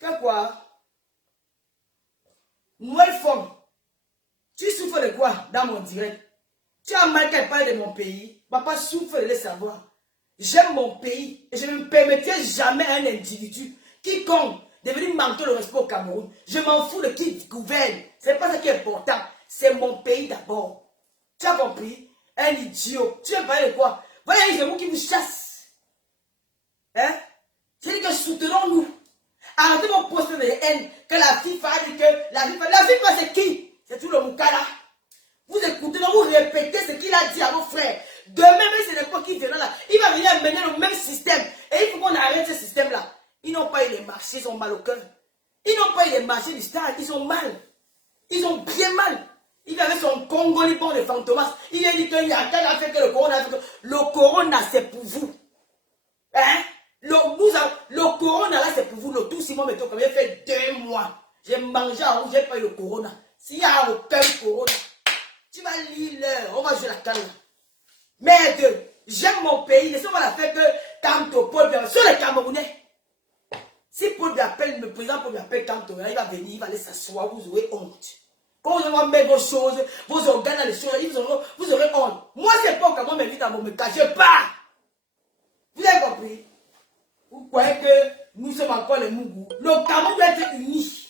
Que quoi? Nouvelle forme. Tu souffres de quoi dans mon direct? Tu as mal qu'elle parle de mon pays. Papa souffre de le savoir. J'aime mon pays et je ne me permettrai jamais à un individu quiconque de venir manquer le respect au Cameroun. Je m'en fous de qui gouverne. Ce n'est pas ça qui est important. C'est mon pays d'abord. Tu as compris? Un idiot. Tu veux parler de quoi? Voilà, c'est vous qui vous chasse. Hein? C'est que soutenons-nous. Arrêtez vos postes de haine. Que la FIFA dit que la FIFA c'est qui? C'est tout le Moukala. Vous écoutez, donc vous répétez ce qu'il a dit à vos frères. Demain, même c'est n'importe qui viendra là. Il va venir mener le même système. Et il faut qu'on arrête ce système-là. Ils n'ont pas eu les marchés, ils ont mal au cœur. Ils n'ont pas eu les marchés du stade, ils ont mal. Ils ont bien mal. Il avait son Congolais de Fantomas. Il a dit qu'il y a qu'à fait que le corona. Le corona, c'est pour vous. Hein? Le corona, là, c'est pour vous. Le tout, Simon Meto, comme il fait 2 mois. J'ai mangé à rouge, j'ai pas eu le corona. S'il y a aucun corona, tu vas lire l'heure. On va jouer la canne. Merde, j'aime mon pays. Laissez-moi la faire que Kanto, Paul Biya, sur les Camerounais. Si Paul Biya appelle, le président Paul Biya appelle Kanto, il va venir, il va aller s'asseoir, vous aurez honte. Quand vous allez mettre vos choses, vos organes dans les choses, vous aurez honte. Moi, c'est pas quand on m'invite à mon métier, je pars. Vous avez compris? Vous croyez que nous sommes encore les Mougou? Le Cameroun doit être uni.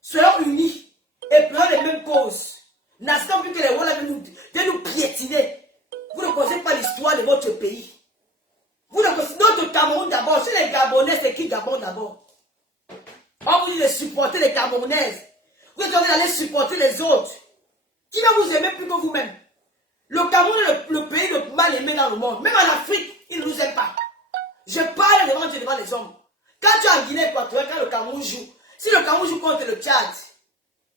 Soyons unis et prenons les mêmes causes. N'attendons plus que les Wallabis viennent nous piétiner. Vous ne connaissez pas l'histoire de votre pays. Vous ne connaissez pas notre Cameroun d'abord. Chez les Gabonais, c'est qui Gabon d'abord? On vous dit de supporter les Camerounaises. Vous êtes en train d'aller supporter les autres. Qui va vous aimer plus que vous-même? Le Cameroun est le pays le plus mal aimé dans le monde. Même en Afrique, ils ne nous aiment pas. Je parle devant les hommes. Quand tu es en Guinée équatoriale, quand le Cameroun joue, si le Cameroun joue contre le Tchad,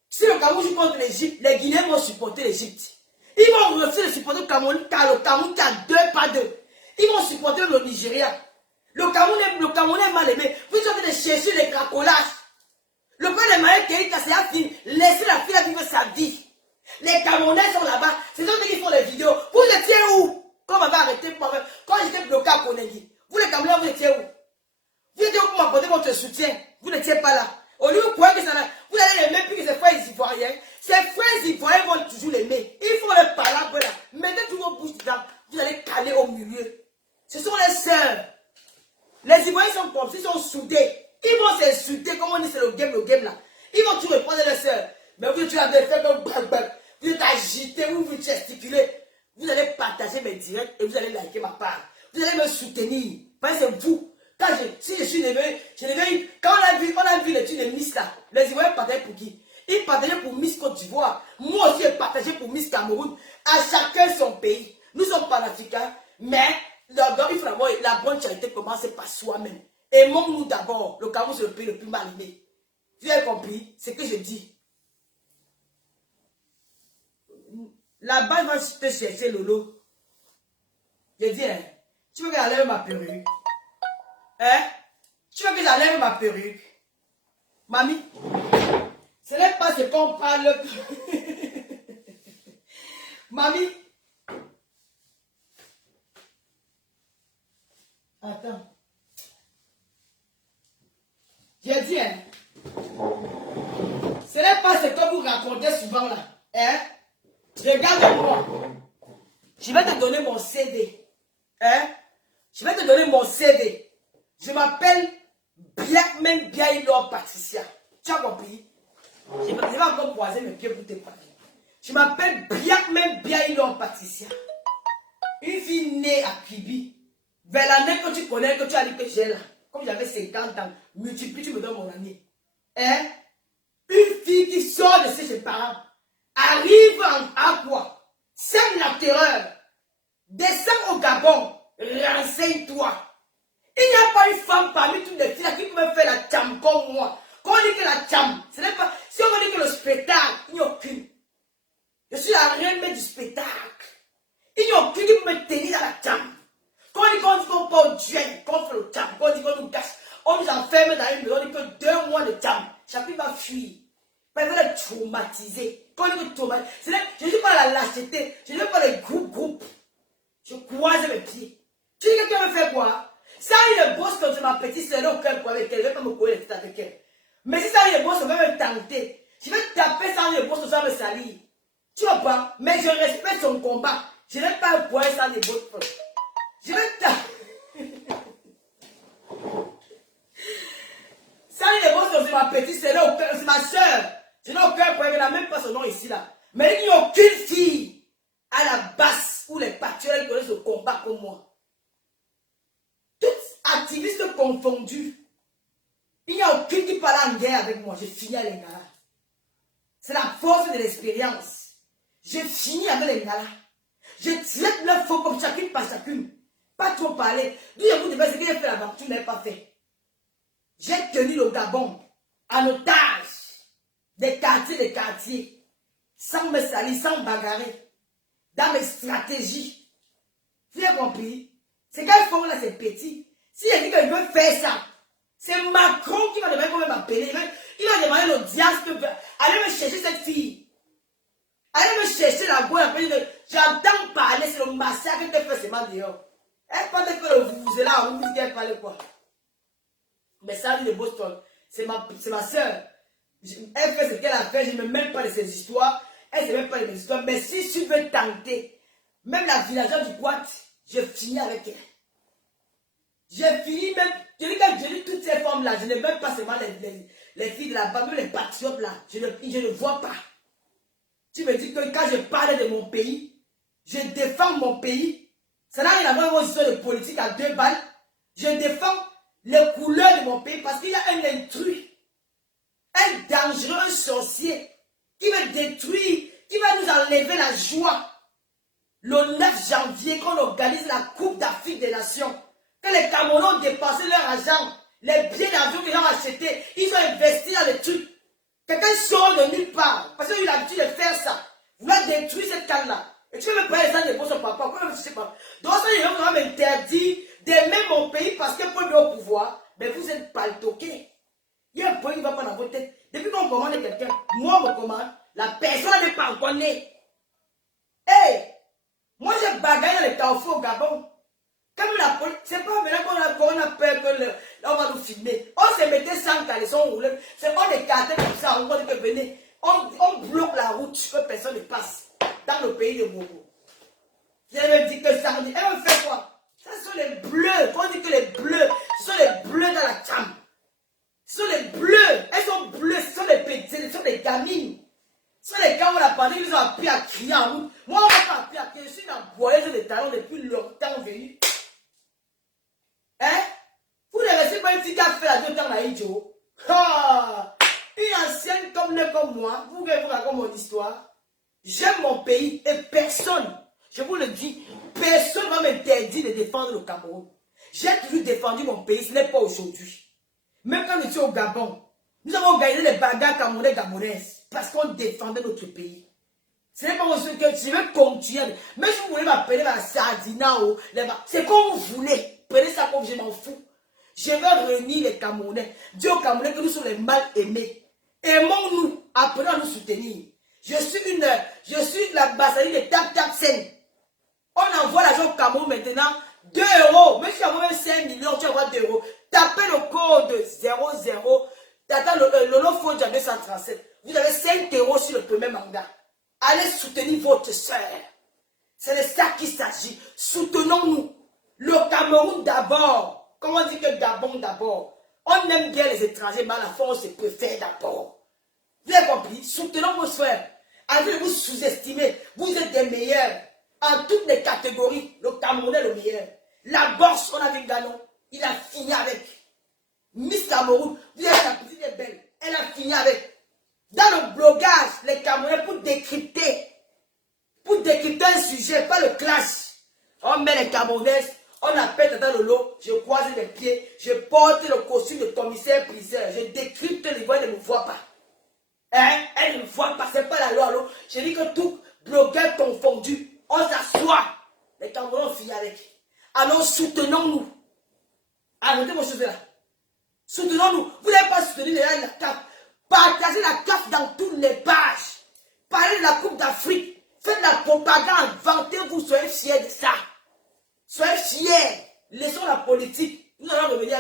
si le Cameroun joue contre l'Égypte, les Guinéens vont supporter l'Égypte. Ils vont refuser de supporter le Cameroun car le Cameroun a 2-2. Ils vont supporter le Nigeria. Le Cameroun est mal aimé. Vous êtes en train de chercher des cracolages. Le père de Maël Kéry c'est la fille. Laissez la fille vivre sa vie. Les Camerounais sont là-bas. C'est eux qui font les vidéos. Vous étiez où? Quand on m'avait arrêté, quand j'étais bloqué à Konegi. Vous les Camerounais, vous étiez où? Vous étiez où pour m'apporter votre soutien? Vous n'étiez pas là. Au lieu de croire que ça vous allez l'aimer plus que ses frères ivoiriens. Ses frères ivoiriens vont toujours l'aimer. Ils font les palabres là. Mettez tous vos bouches dedans. Vous allez caler au milieu. Ce sont les sœurs. Les Ivoiriens sont comme ils sont soudés. Ils vont s'insulter, comme on dit, c'est le game là. Ils vont tout répondre les sœurs. Mais vous, tu l'avez fait comme bac. Vous êtes agité, vous gesticulez. Vous allez partager mes directs et vous allez liker ma part. Vous allez me soutenir. Parce que c'est vous. Si je suis levé, quand on a vu l'étude de Miss là, les Ivoiriens partageaient pour qui? Ils partageaient pour Miss Côte d'Ivoire. Moi aussi, j'ai partagé pour Miss Cameroun. À chacun son pays. Nous sommes panafricains, mais il faut d'abord, la bonne charité commence par soi-même. Aimons-nous d'abord. Le Cameroun, c'est le pays le plus mal aimé. Vous avez compris ce que je dis? Là-bas, il va te chercher Lolo. Je dis, hein, tu veux que j'enlève ma perruque? Hein? Tu veux que j'enlève ma perruque? Mamie, ce n'est pas ce qu'on parle. Mamie. Attends. J'ai dit, hein. Ce n'est pas ce que vous racontez souvent là. Hein? Regarde-moi. Je vais te donner mon CD. Hein? Je vais te donner mon CD. Je m'appelle Biakmen Biaïlo Patricia. Tu as compris? Je vais encore croiser mes pieds pour te parler. Je m'appelle Biakmen Biaïlo Patricia. Une fille née à Kibi. Vers l'année que tu connais, que tu as dit que j'ai là. Comme j'avais 50 ans, multiplie, tu me donnes mon année. Hein? Une fille qui sort de ses parents, arrive à quoi? Sème la terreur. Descends au Gabon, renseigne-toi. Il n'y a pas une femme parmi toutes les filles qui peut faire la tcham comme moi. Quand on dit que la tcham, ce n'est pas. Si on dit que le spectacle, il n'y a aucune. Je suis la reine du spectacle. Il n'y a aucune qui peut me tenir dans la tcham. Quand on dit qu'on parle Dieu, qu'on fait le tcham, quand on dit qu'on nous cache, on nous enferme dans une maison, on dit que 2 mois de tcham, chacun va fuir. Il va être traumatisé. Quand on dit que traumatisé, je ne dis pas la lâcheté, je ne dis pas les groupes. Je croise mes pieds. Tu dis que quelqu'un me fait quoi? Ça il est boss quand je m'appétisse, c'est là aucun problème avec elle, je ne vais pas me coller la tête avec elle. Mais si ça il est boss, on va me tenter. Je vais taper ça il est boss, on va me salir. Tu vois pas? Mais je respecte son combat. Je n'ai pas un point sans les boss. Je vais taper. Ça il est boss quand je m'appétisse, c'est là aucun, c'est ma soeur. Je n'ai aucun problème, elle n'a même pas son nom ici là. Mais il n'y a aucune fille à la basse où les patriotes connaissent le combat comme moi. Toutes activistes confondus. Il n'y a aucune qui parle en guerre avec moi. J'ai fini à l'Engala. C'est la force de l'expérience. J'ai fini avec l'Engala. Je traite leur faux comme chacune par chacune. Pas trop parler. D'où vous devez ce que j'ai fait là-bas. Tu n'avais pas fait. J'ai tenu le Gabon en otage. Des quartiers. Sans me salir, sans bagarrer. Dans mes stratégies. Vous avez compris? C'est qu'elles font là, c'est petit. Si elle dit qu'elle veut faire ça, c'est Macron qui va demander comment m'appeler. Il va demander l'audience. Allez me chercher cette fille. Allez me chercher la boîte. J'entends parler, c'est le massacre qu'elle fait seulement dehors. Elle pense que le vous est là, on vous dit qu'elle parle quoi. Mais ça, de Boston, c'est ma soeur. Elle fait ce qu'elle a fait, je ne me mêle pas de ses histoires. Elle ne sait même pas de mes histoires. Mais si tu veux tenter, même la villageoise du Quat, je finis avec elle. J'ai fini même, je dis toutes ces femmes-là, je ne même pas seulement les filles de la bas, même les patriotes là, je ne vois pas. Tu me dis que quand je parle de mon pays, je défends mon pays, ça n'a rien à voir avec une histoire de politique à 2 balles. Je défends les couleurs de mon pays parce qu'il y a un intrus, un dangereux, un sorcier qui va détruire, qui va nous enlever la joie. Le 9 janvier, quand on organise la Coupe d'Afrique des Nations, que les Camerounais ont dépensé leur argent, les billets d'avion qu'ils ont achetés, ils ont investi dans les trucs. Quelqu'un sort de nulle part, parce qu'il a eu l'habitude de faire ça. Vous voulez détruire cette canne-là. Et tu veux me prendre les gens de bon son papa, pourquoi je ne sais pas. Donc ça, il va m'interdire d'aimer mon pays parce que pour au pouvoir, mais vous êtes paltoqués. Il y a un point qui ne va pas dans votre tête. Depuis qu'on commande quelqu'un, moi on me commande, la personne n'est pas encore née. Hey! Moi j'ai bagaillé dans les carrefours au Gabon. Comme la police, c'est pas maintenant qu'on a peur que on va nous filmer. On se mettait sans caleçon roulé. C'est on écartait comme ça, on dit que venez. On bloque la route que personne ne passe. Dans le pays de Bobo. Elle me dit que ça, elle me fait quoi? Ça sont les bleus. Quand on dit que les bleus, ce sont les bleus dans la chambre. Ce sont les bleus. Elles sont bleues, ce sont les petits, ce sont les gamines. Ce sont les gars où on a parlé, ils ont appris à crier en route. Moi, on n'a pas appris à crier. Je suis dans boyeuse de talons depuis longtemps venu. Hein? Vous ne restez pas une fille qui a fait la 2 temps à Idjo. Une ancienne comme moi, vous voulez vous raconter mon histoire. J'aime mon pays et personne, je vous le dis, personne ne va m'interdire de défendre le Cameroun. J'ai toujours défendu mon pays, ce n'est pas aujourd'hui. Même quand nous étions au Gabon, nous avons gagné les bagarres camerounaises parce qu'on défendait notre pays. Ce n'est pas aujourd'hui que je vais continuer. Même si vous voulez m'appeler la Sardina, c'est comme vous voulez. Prenez ça comme je m'en fous. Je vais réunir les Camerounais. Dieu aux Camerounais que nous sommes les mal aimés. Aimons-nous, apprenons à nous soutenir. Je suis l'ambassadeur de Tap Sen. On envoie l'argent au Cameroun maintenant. 2 euros. Même si tu envoies 5 millions, tu envoies 2 euros. Tapez le code 00. T'attends le lot 237. Vous avez 5 euros sur le premier mandat. Allez soutenir votre soeur. C'est de ça qu'il s'agit. Soutenons-nous. Le Cameroun d'abord. Comment on dit que Gabon d'abord? On aime bien les étrangers, mais à la fin, on se préfère d'abord. Vous avez compris? Soutenons vos frères. Arrêtez de vous sous-estimer. Vous êtes des meilleurs. En toutes les catégories, le Camerounais est le meilleur. La bourse, on a vu Ganon. Il a fini avec. Miss Cameroun, vous êtes la petite et belle. Elle a fini avec. Dans le blogage, les Camerounais, pour décrypter un sujet, pas le clash. On met les Camerounaises, on appelle Tata Lolo, je croise les pieds, je porte le costume de commissaire priseur, je décrypte les voix, elle ne me voit pas. Hein? Elle ne me voit pas, c'est pas la loi, alors. Je dis que tout blogueur confondu, on s'assoit. Les Camerounais ont fini avec. Alors soutenons-nous. Arrêtez vos choses là. Soutenons-nous. Vous n'avez pas soutenu la CAF. Partagez la CAF dans toutes les pages. Parlez de la Coupe d'Afrique. Faites de la propagande. Vantez-vous, soyez fiers de ça. Soyez fiers. Laissons la politique. Nous allons revenir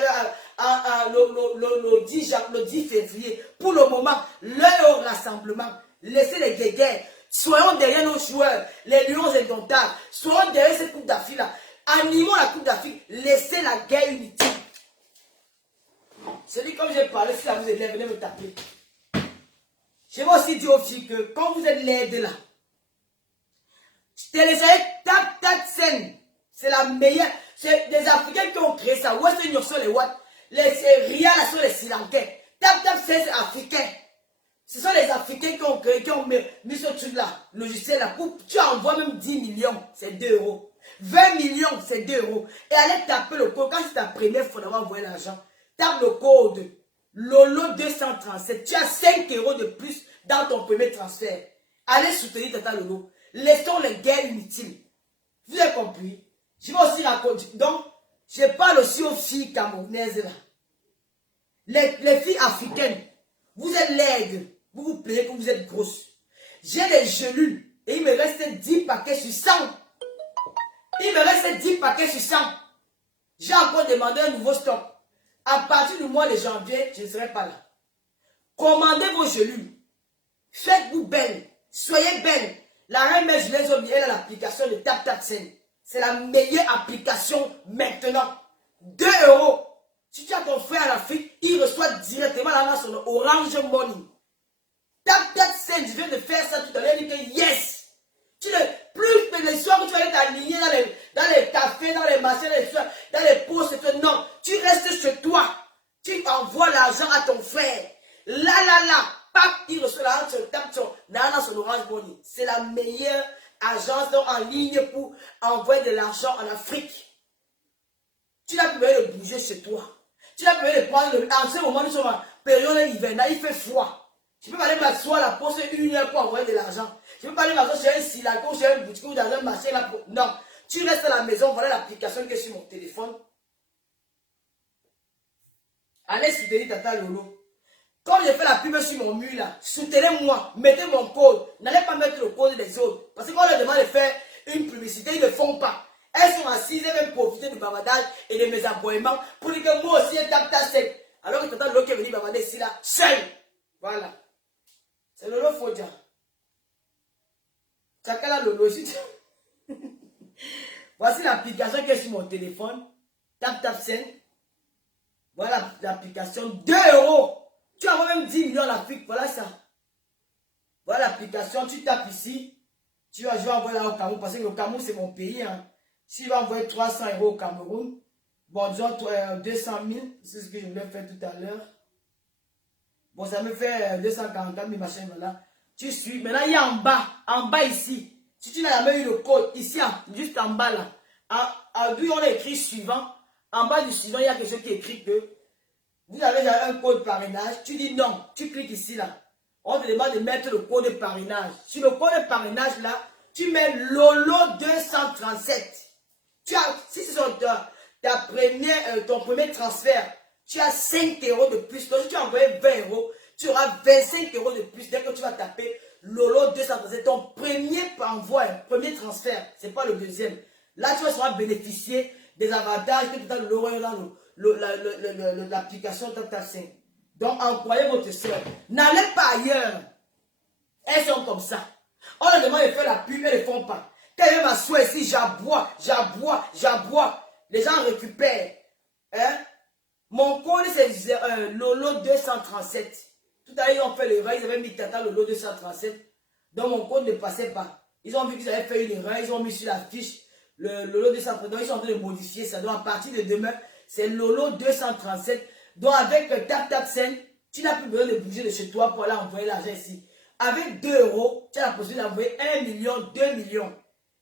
le 10 février. Pour le moment, leur rassemblement. Laissez les guéguerres. Soyons derrière nos joueurs. Les lions indomptables. Soyons derrière cette Coupe d'Afrique là. Animons la Coupe d'Afrique. Laissez la guerre inutile. C'est dit comme j'ai parlé, si ça vous élève, venez me taper. Je vais aussi dire aux filles que quand vous êtes laides là, téléchargez Tap Sen. C'est la meilleure. C'est des Africains qui ont créé ça. Western Union sont les What. Les Ria là sont les Sri Lankais. Tap Sen c'est africain. Ce sont les Africains qui ont créé, qui ont mis ce truc là, logiciel là. Tu envoies même 10 millions, c'est 2 euros. 20 millions, c'est 2 euros. Et allez taper le code. Quand c'est ta première fois d'avoir envoyé l'argent, tape le code Lolo 237. Tu as 5 euros de plus dans ton premier transfert. Allez soutenir Tata Lolo. Laissons les guerres inutiles. Vous avez compris? Je vais aussi raconter. Donc, je parle aussi aux filles camerounaises là. Les filles africaines, vous êtes laides. Vous vous plaignez que vous êtes grosses. J'ai les gelules et il me reste 10 paquets sur 100. Il me reste 10 paquets sur 100. J'ai encore demandé un nouveau stock. À partir du mois de janvier, je ne serai pas là. Commandez vos gélules. Faites-vous belle. Soyez belle. La reine mère Julienne Zombie, elle a l'application de TapTapSend. C'est la meilleure application maintenant. 2 €. Si tu as ton frère en Afrique, il reçoit directement là sur le Orange Money. TapTapSend, je viens de faire ça tout à l'heure, il dit que yes. Plus les soirs où tu vas aller t'aligner dans les cafés, dans les machins, dans les postes, non, tu restes chez toi. Tu envoies l'argent à ton frère. Là, pap, il reçoit l'argent sur son Orange Money. C'est la meilleure agence en ligne pour envoyer de l'argent en Afrique. Tu n'as plus besoin de bouger chez toi. Tu n'as plus besoin de prendre en ce moment, nous sommes en période hivernale, il fait froid. Je peux pas aller m'asseoir à la poste 1 heure pour envoyer de l'argent. Je peux pas aller m'asseoir chez un silaco, chez un boutique ou dans un marché là pour... Non. Tu restes à la maison, voilà l'application qui est sur mon téléphone. Allez soutenir Tata Lolo. Comme j'ai fait la pub sur mon mur là, soutenez-moi, mettez mon code. N'allez pas mettre le code des autres. Parce que quand on leur demande de faire une publicité, ils ne le font pas. Elles sont assises, elles veulent profiter du bavardage et de mes aboiements pour dire que moi aussi, je tape ta sec. Alors que Tata Lolo qui est venu bavarder ici là, seul. Voilà. C'est Lolo Fodja. Chacun Lolo ici. Voici l'application qui est sur mon téléphone. TapTapSend. Voilà l'application. 2 €. Tu as même 10 millions en Afrique. Voilà ça. Voilà l'application. Tu tapes ici. Je vais envoyer là au Cameroun. Parce que le Cameroun, c'est mon pays. Hein. Si je vais envoyer 300 € au Cameroun. Bon, disons 200 000. C'est ce que je voulais faire tout à l'heure. Bon, ça me fait 244 000 machins. Voilà. Tu suis. Maintenant, il y a en bas ici. Si tu n'as jamais eu le code, ici, juste en bas là. D'où on a écrit suivant. En bas du suivant, il y a quelque chose qui est écrit que vous avez un code parrainage. Tu dis non. Tu cliques ici là. On te demande de mettre le code parrainage. Sur le code parrainage là, tu mets Lolo 237. Si c'est ton premier transfert, tu as 5 € de plus. Donc si tu as envoyé 20 €, tu auras 25 € de plus dès que tu vas taper Lolo 237. Ton premier envoi, premier transfert, ce n'est pas le deuxième. Là, tu vas sûrement bénéficier des avantages que tu as dans l'application TapTapSend. Donc, envoyez votre soeur. N'allez pas ailleurs. Elles sont comme ça. On leur demande de faire la pub, elles ne le font pas. Quand je m'assois ici, j'aboie. Les gens récupèrent. Hein? Mon code, c'est Lolo 237. Tout à l'heure, ils ont fait l'erreur. Ils avaient mis Tata Lolo 237. Donc, mon code ne passait pas. Ils ont vu qu'ils avaient fait une erreur. Ils ont mis sur la fiche le Lolo 237. Donc, ils sont en train de modifier ça. Donc, à partir de demain, c'est Lolo 237. Donc, avec TapTapSend, tu n'as plus besoin de bouger de chez toi pour aller envoyer l'argent ici. Avec 2 €, tu as la possibilité d'envoyer 1 million, 2 millions.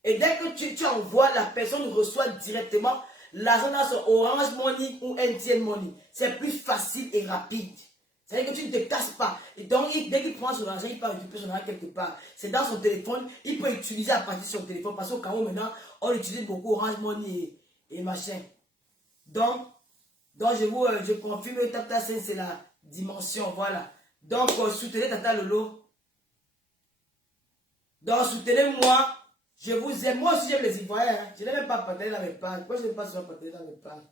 Et dès que tu envoies, la personne reçoit directement l'argent dans son Orange Money ou MTN Money. C'est plus facile et rapide. C'est-à-dire que tu ne te casses pas. Et donc, dès qu'il prend son argent, il peut récupérer son argent quelque part. C'est dans son téléphone. Il peut utiliser à partir de son téléphone. Parce qu'au Cameroun, maintenant, on utilise beaucoup Orange Money et machin. Donc je confirme que TapTapSend, c'est la dimension. Voilà. Donc, soutenez Tata Lolo. Donc, soutenez-moi. Je vous aime. Moi aussi, j'aime les Ivoiriens. Hein. Je n'ai même pas partagé dans mes pages. Pourquoi je n'ai pas souvent partagé dans mes pages?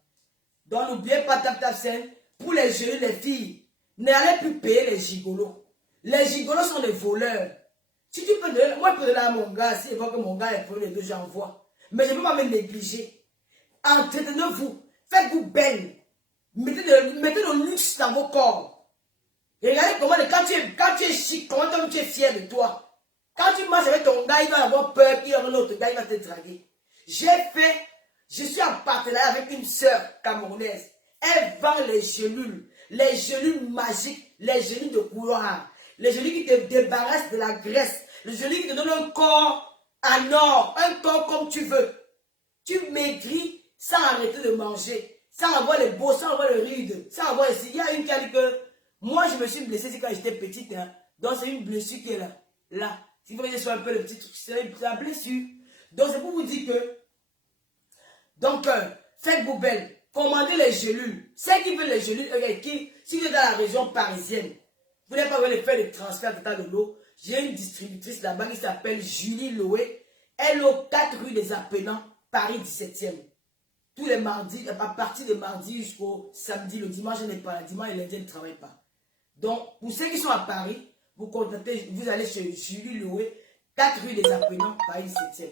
Donc, n'oubliez pas TapTapSend. Pour les jeunes, les filles, n'allez plus payer les gigolos. Les gigolos sont des voleurs. Si tu peux donner, moi, je peux donner à mon gars. Si je vois que mon gars est pour les deux, j'envoie. Mais je ne peux pas me négliger. Entretenez-vous. Faites-vous belle. Mettez le luxe dans vos corps. Et regardez comment, quand tu es chic, comment tu es fier de toi. Quand tu marches avec ton gars, il va avoir peur qu'il y a un autre gars, il va te draguer. Je suis en partenariat avec une sœur camerounaise. Elle vend les gélules magiques, les gélules de couloir, les gélules qui te débarrassent de la graisse, les gélules qui te donnent un corps en or, un corps comme tu veux. Tu maigris sans arrêter de manger, sans avoir les beaux, sans avoir le ride, sans avoir ici. Il y a une qui a dit que moi je me suis blessée quand j'étais petite, hein. Donc c'est une blessure qui est là. Là. Si vous voyez sur un peu le petit truc, c'est la blessure. Donc c'est pour vous dire que, donc faites-vous belle, commandez les gélules. Ceux qui veulent les gélules, si vous êtes dans la région parisienne, vous n'avez pas besoin de faire le transfert de Tata Lolo. J'ai une distributrice là-bas qui s'appelle Julie Loé. Elle est au 4 rue des Appelants, Paris 17e. Tous les mardis, à partir de mardi jusqu'au samedi, le dimanche, je n'ai pas. Le dimanche et lundi, je ne travaille pas. Donc, pour ceux qui sont à Paris, vous contactez, vous allez chez Julie Loué, 4 rue des Apprenants, Paris 7e.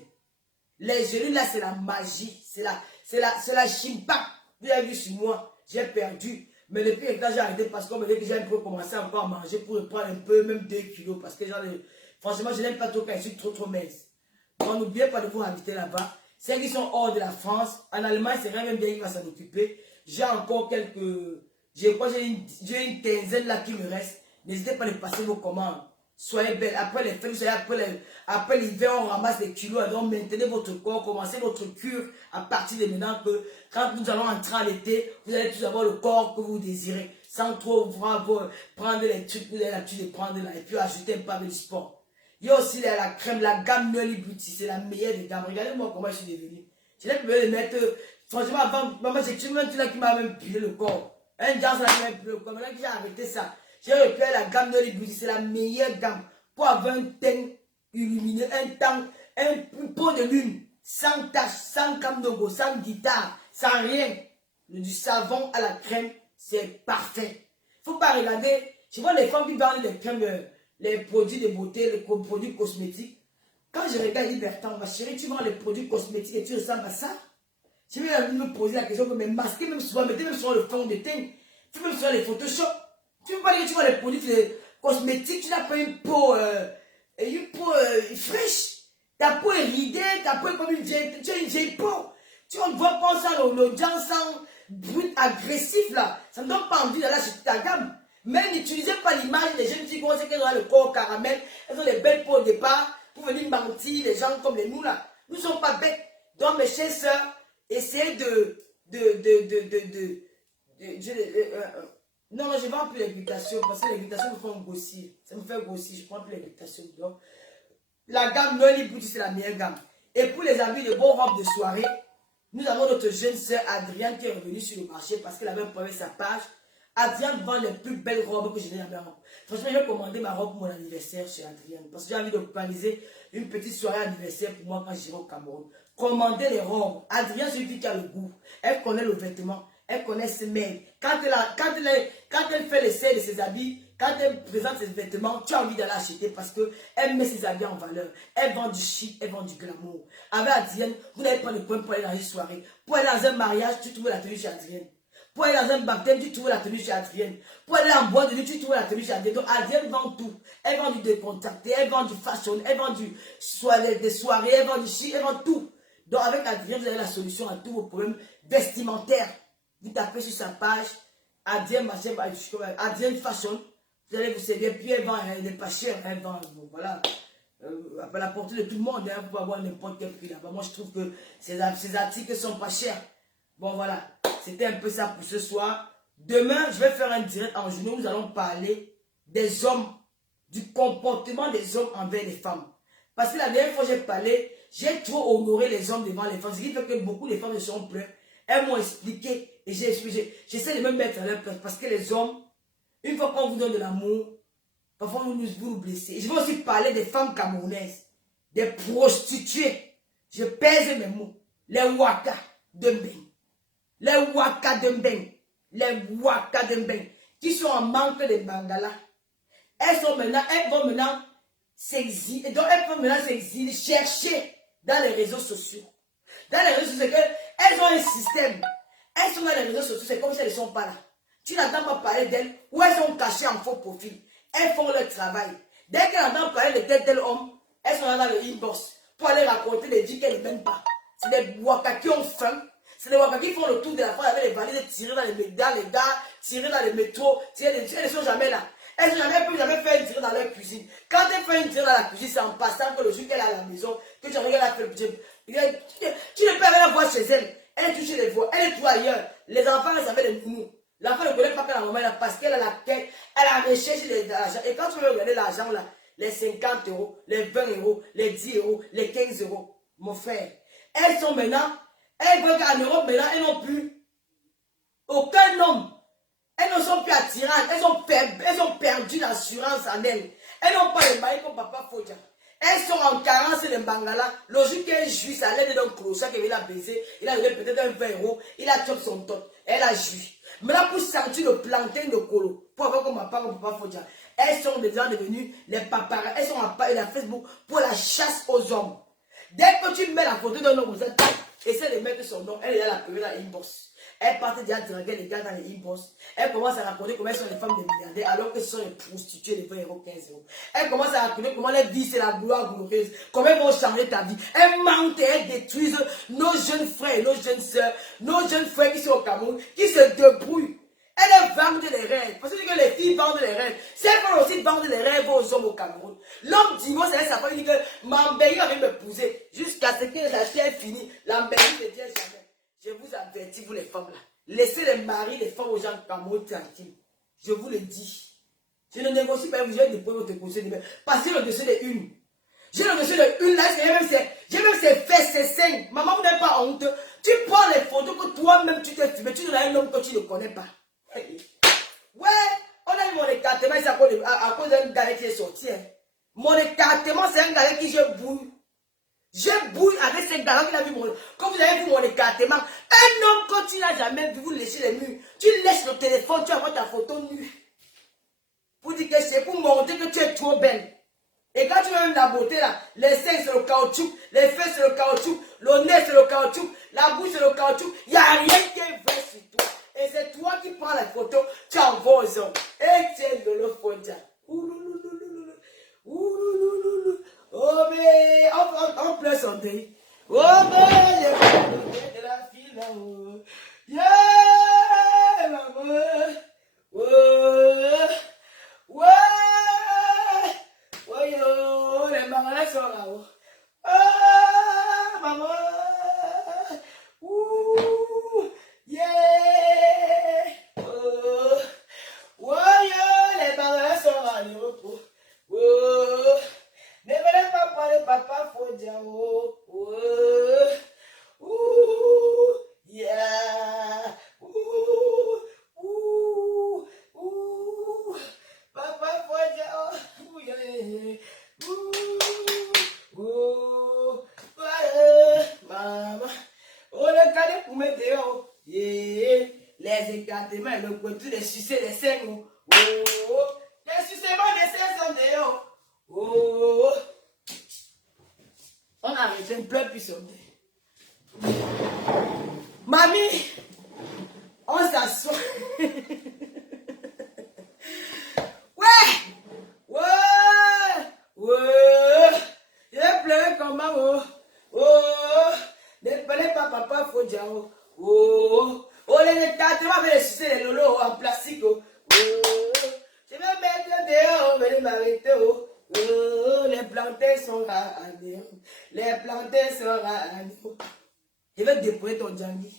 Les genoux là, c'est la magie, c'est la chimpa. Vous avez vu sur moi, j'ai perdu. Mais depuis que j'ai arrêté parce qu'on me dit que j'ai un peu commencé encore à manger pour reprendre un peu, même 2 kilos. Parce que franchement, je n'aime pas trop quand je suis trop mince. Donc n'oubliez pas de vous inviter là-bas. Ceux qui sont hors de la France, en Allemagne, c'est quand même bien qui va s'en occuper. J'ai encore quelques... j'ai une quinzaine là qui me reste. N'hésitez pas à passer vos commandes. Soyez belles. Après les fêtes, vous savez, après l'hiver, on ramasse des kilos. Donc maintenez votre corps, commencez votre cure à partir de maintenant que quand nous allons entrer en été, vous allez tous avoir le corps que vous désirez. Sans trop prendre les trucs que vous avez l'habitude de prendre là. Et puis ajouter un peu avec du sport. Il y a aussi la crème, la gamme Nolly Beauty. C'est la meilleure des gammes. Regardez-moi comment je suis devenu. Je n'ai pu le mettre. Franchement, avant, maman, j'ai tué même tout là qui m'a même pilé le corps. Un gars, ça m'a même pilé le corps. Maintenant que j'ai arrêté ça. J'ai repéré la gamme Nolly Beauty, c'est la meilleure gamme pour avoir un teint illuminé, une peau de lune, sans tache, sans camdogo, sans guitare, sans rien. Du savon à la crème, c'est parfait. Il ne faut pas regarder, je vois les femmes qui vendent les crèmes, les produits de beauté, les produits cosmétiques. Quand je regarde Libertin, ma chérie, tu vends les produits cosmétiques et tu ressembles à ça? Je vais me poser la question, mais masquer même souvent, mettez même sur le fond de teint, tu peux même sur les Photoshop. Tu ne veux pas dire que tu vois les produits cosmétiques, tu n'as pas une peau fraîche. Ta peau est ridée, ta peau est comme tu as une vieille peau. Tu ne vois pas ça, le gens sans brut agressif là. Ça ne donne pas envie d'aller acheter ta gamme. Mais n'utilisez pas l'image des jeunes filles qui ont le corps caramel. Elles ont des belles peaux au départ pour venir mentir les gens comme les nous là. Nous ne sommes pas bêtes. Donc mes chères sœurs, essayez non, je ne vends plus l'invitation parce que l'invitation me fait grossir. Ça me fait grossir, je ne prends plus l'invitation. Donc, la gamme Nolly Beauty, c'est la meilleure gamme. Et pour les amis de bonnes robes de soirée, nous avons notre jeune sœur Adrienne qui est revenue sur le marché parce qu'elle avait prévu sa page. Adrienne vend les plus belles robes que je n'ai jamais rencontrées. Franchement, je vais commander ma robe pour mon anniversaire chez Adrienne parce que j'ai envie d'organiser une petite soirée anniversaire pour moi quand j'irai au Cameroun. Commandez les robes. Adrienne, c'est lui qui a le goût. Elle connaît le vêtement. Elle connaît ses mails. Quand elle fait l'essai de ses habits, quand elle présente ses vêtements, tu as envie d'aller acheter parce qu'elle met ses habits en valeur. Elle vend du chic, elle vend du glamour. Avec Adrienne, vous n'avez pas de point pour aller dans une soirée. Pour aller dans un mariage, tu trouves la tenue chez Adrienne. Pour aller dans un baptême, tu trouves la tenue chez Adrienne. Pour aller en boîte de nuit, tu trouves la tenue chez Adrienne. Donc Adrienne vend tout. Elle vend du décontracté, elle vend du fashion, elle vend des soirées, elle vend du chic, elle vend tout. Donc avec Adrienne, vous avez la solution à tous vos problèmes vestimentaires. Vous tapez sur sa page, Adrienne Fashion, vous allez vous servir, puis elle vend, elle n'est pas chère, elle vend, bon, voilà, à la portée de tout le monde, hein, vous pouvez avoir n'importe quel prix là-bas. Moi, je trouve que ces articles ne sont pas chers. Bon, voilà, c'était un peu ça pour ce soir. Demain, je vais faire un direct en journée où nous allons parler des hommes, du comportement des hommes envers les femmes. Parce que la dernière fois que j'ai parlé, j'ai trop honoré les hommes devant les femmes. Ce qui fait que beaucoup de femmes ne sont plus. Elles m'ont expliqué et j'ai expliqué. J'essaie de me mettre à leur place parce que les hommes, une fois qu'on vous donne de l'amour, parfois vous nous blessez. Et je vais aussi parler des femmes camerounaises, des prostituées. Je pèse mes mots. Les waka de Mbeng. Les waka de Mbeng. Les waka de Mbeng. Qui sont en manque de Bangala. Elles vont maintenant s'exiler. Donc elles vont maintenant s'exiler, chercher dans les réseaux sociaux. Dans les réseaux sociaux, elles ont un système. Elles sont dans les réseaux sociaux, c'est comme si elles ne sont pas là. Tu n'entends pas parler d'elles, ou elles sont cachées en faux profil. Elles font leur travail. Dès qu'elles entendent parler de tel homme, elles sont dans le inbox pour aller raconter des vies qu'elles ne mènent pas. C'est des Waka qui ont faim. C'est des Waka qui font le tour de la France avec les valises, tirer dans les gares, tirer dans les métros. Elles ne sont jamais là. Elles ne peuvent jamais faire une tirée dans leur cuisine. Quand elles font une tirée dans la cuisine, c'est en passant que le jour qu'elle est à la maison, que tu regardes la fait. Tu ne peux rien voir chez elle. Elle est touchée les voix. Elle est toujours ailleurs. Les enfants, elles avaient des nounous. L'enfant ne connaît pas que la maman est là parce qu'elle a la tête. Elle a recherché l'argent. Et quand tu veux regarder l'argent là, les 50 €, les 20 €, les 10 €, les 15 €, mon frère, elles sont maintenant, elles voient qu'en Europe maintenant, elles n'ont plus aucun homme. Elles ne sont plus attirantes. Elles ont perdu l'assurance en elles. Elles n'ont pas le mari comme papa Fodja. Elles sont en carence de Bangala. Logique qu'elle jouit, ça l'aide d'un crochet qui vient la baiser. Il a donné peut-être un 20 €. Il a tué son tot. Elle a joui. Mais là, pour sentir le plantain de Colo, pour avoir comme ma part au papa Fodia. Elles sont déjà devenues les paparazzi. Elles sont à la Facebook pour la chasse aux hommes. Dès que tu mets la photo d'un homme, vous êtes essaie de mettre son nom. Elle est à la période dans l'inbox. Elle part déjà draguer les gars dans les inbox. Elle commence à raconter comment elles sont les femmes des milliardaires alors que ce sont les prostituées de 20 euros, 15 euros. Elle commence à raconter comment leur vie c'est la gloire glorieuse. Comment elles vont changer ta vie. Elles mentent et elles détruisent nos jeunes frères et nos jeunes soeurs. Nos jeunes frères qui sont au Cameroun, qui se débrouillent. Elles vendent les rêves. Parce que les filles vendent les rêves. Si elles vont aussi vendre les rêves aux hommes au Cameroun. L'homme divorce, elle s'appelle, il dit que Mambéry avait m'épouser. Jusqu'à ce que la terre finisse. L'Ambéry ne dit jamais. Je vous avertis, vous les femmes là. Laissez les maris, les femmes aux gens Cameroun tranquilles. Je vous le dis. Je ne négocie pas, vous avez déployé votre dossier de passez le dossier de une. J'ai le dossier de une là, j'ai même ses fesses, ses seins. Maman, vous n'avez pas honte. Tu prends les photos que toi-même tu t'es filmé, tu donnes à un homme que tu ne connais pas. Ouais, on a eu mon écartement à cause d'un gars qui est sorti. Hein. Mon écartement, c'est un gars qui je bouille. Je bouille avec ce gars qui a vu mon. Quand vous avez vu mon écartement, un homme quand tu n'as jamais vu, vous léchez les murs. Tu laisses le téléphone, tu envoies ta photo nue. Pour dire que c'est pour montrer que tu es trop belle. Et quand tu vois même la beauté là, les seins c'est le caoutchouc, les fesses c'est le caoutchouc, le nez c'est le caoutchouc, la bouche c'est le caoutchouc, il n'y a rien qui est vrai sur toi. Et c'est toi qui prends la photo, tu envoies aux hommes. Et tu es le Fodia. Oh mais, on pleure son deuil. Oh mais, il y a de la fille là-haut. Yeah, maman. Oh, ouais. Oh yo, les marins sont là-haut. Ah, maman. Ouh, yeah. Oh, oh yo, les marins sont à l'aéroport. Oh, ne venez pas parler papa, faut dire oh, oh, ouh, yeah. Ouh, ouh, ouh. Papa, faut dire oh, yeah. Maman, on est calé pour mettre dehors. Yeah. Les écartements, le côté, les sucés, les seins. Oh, les sucements des seins sont dehors. Oh, on a arrêté un peu plus sauter. Mamie, on s'assoit. Ouais, je vais pleurer comme maman. Oh, ne prenez pas papa, faut dire. Oh, les écartements avec les sucés, les lolos en plastique. Oh, je vais mettre dehors, venez m'arrêter. Oh, les plantains sont à néo. Les plantains sont à néo. Je vais déployer ton djangui.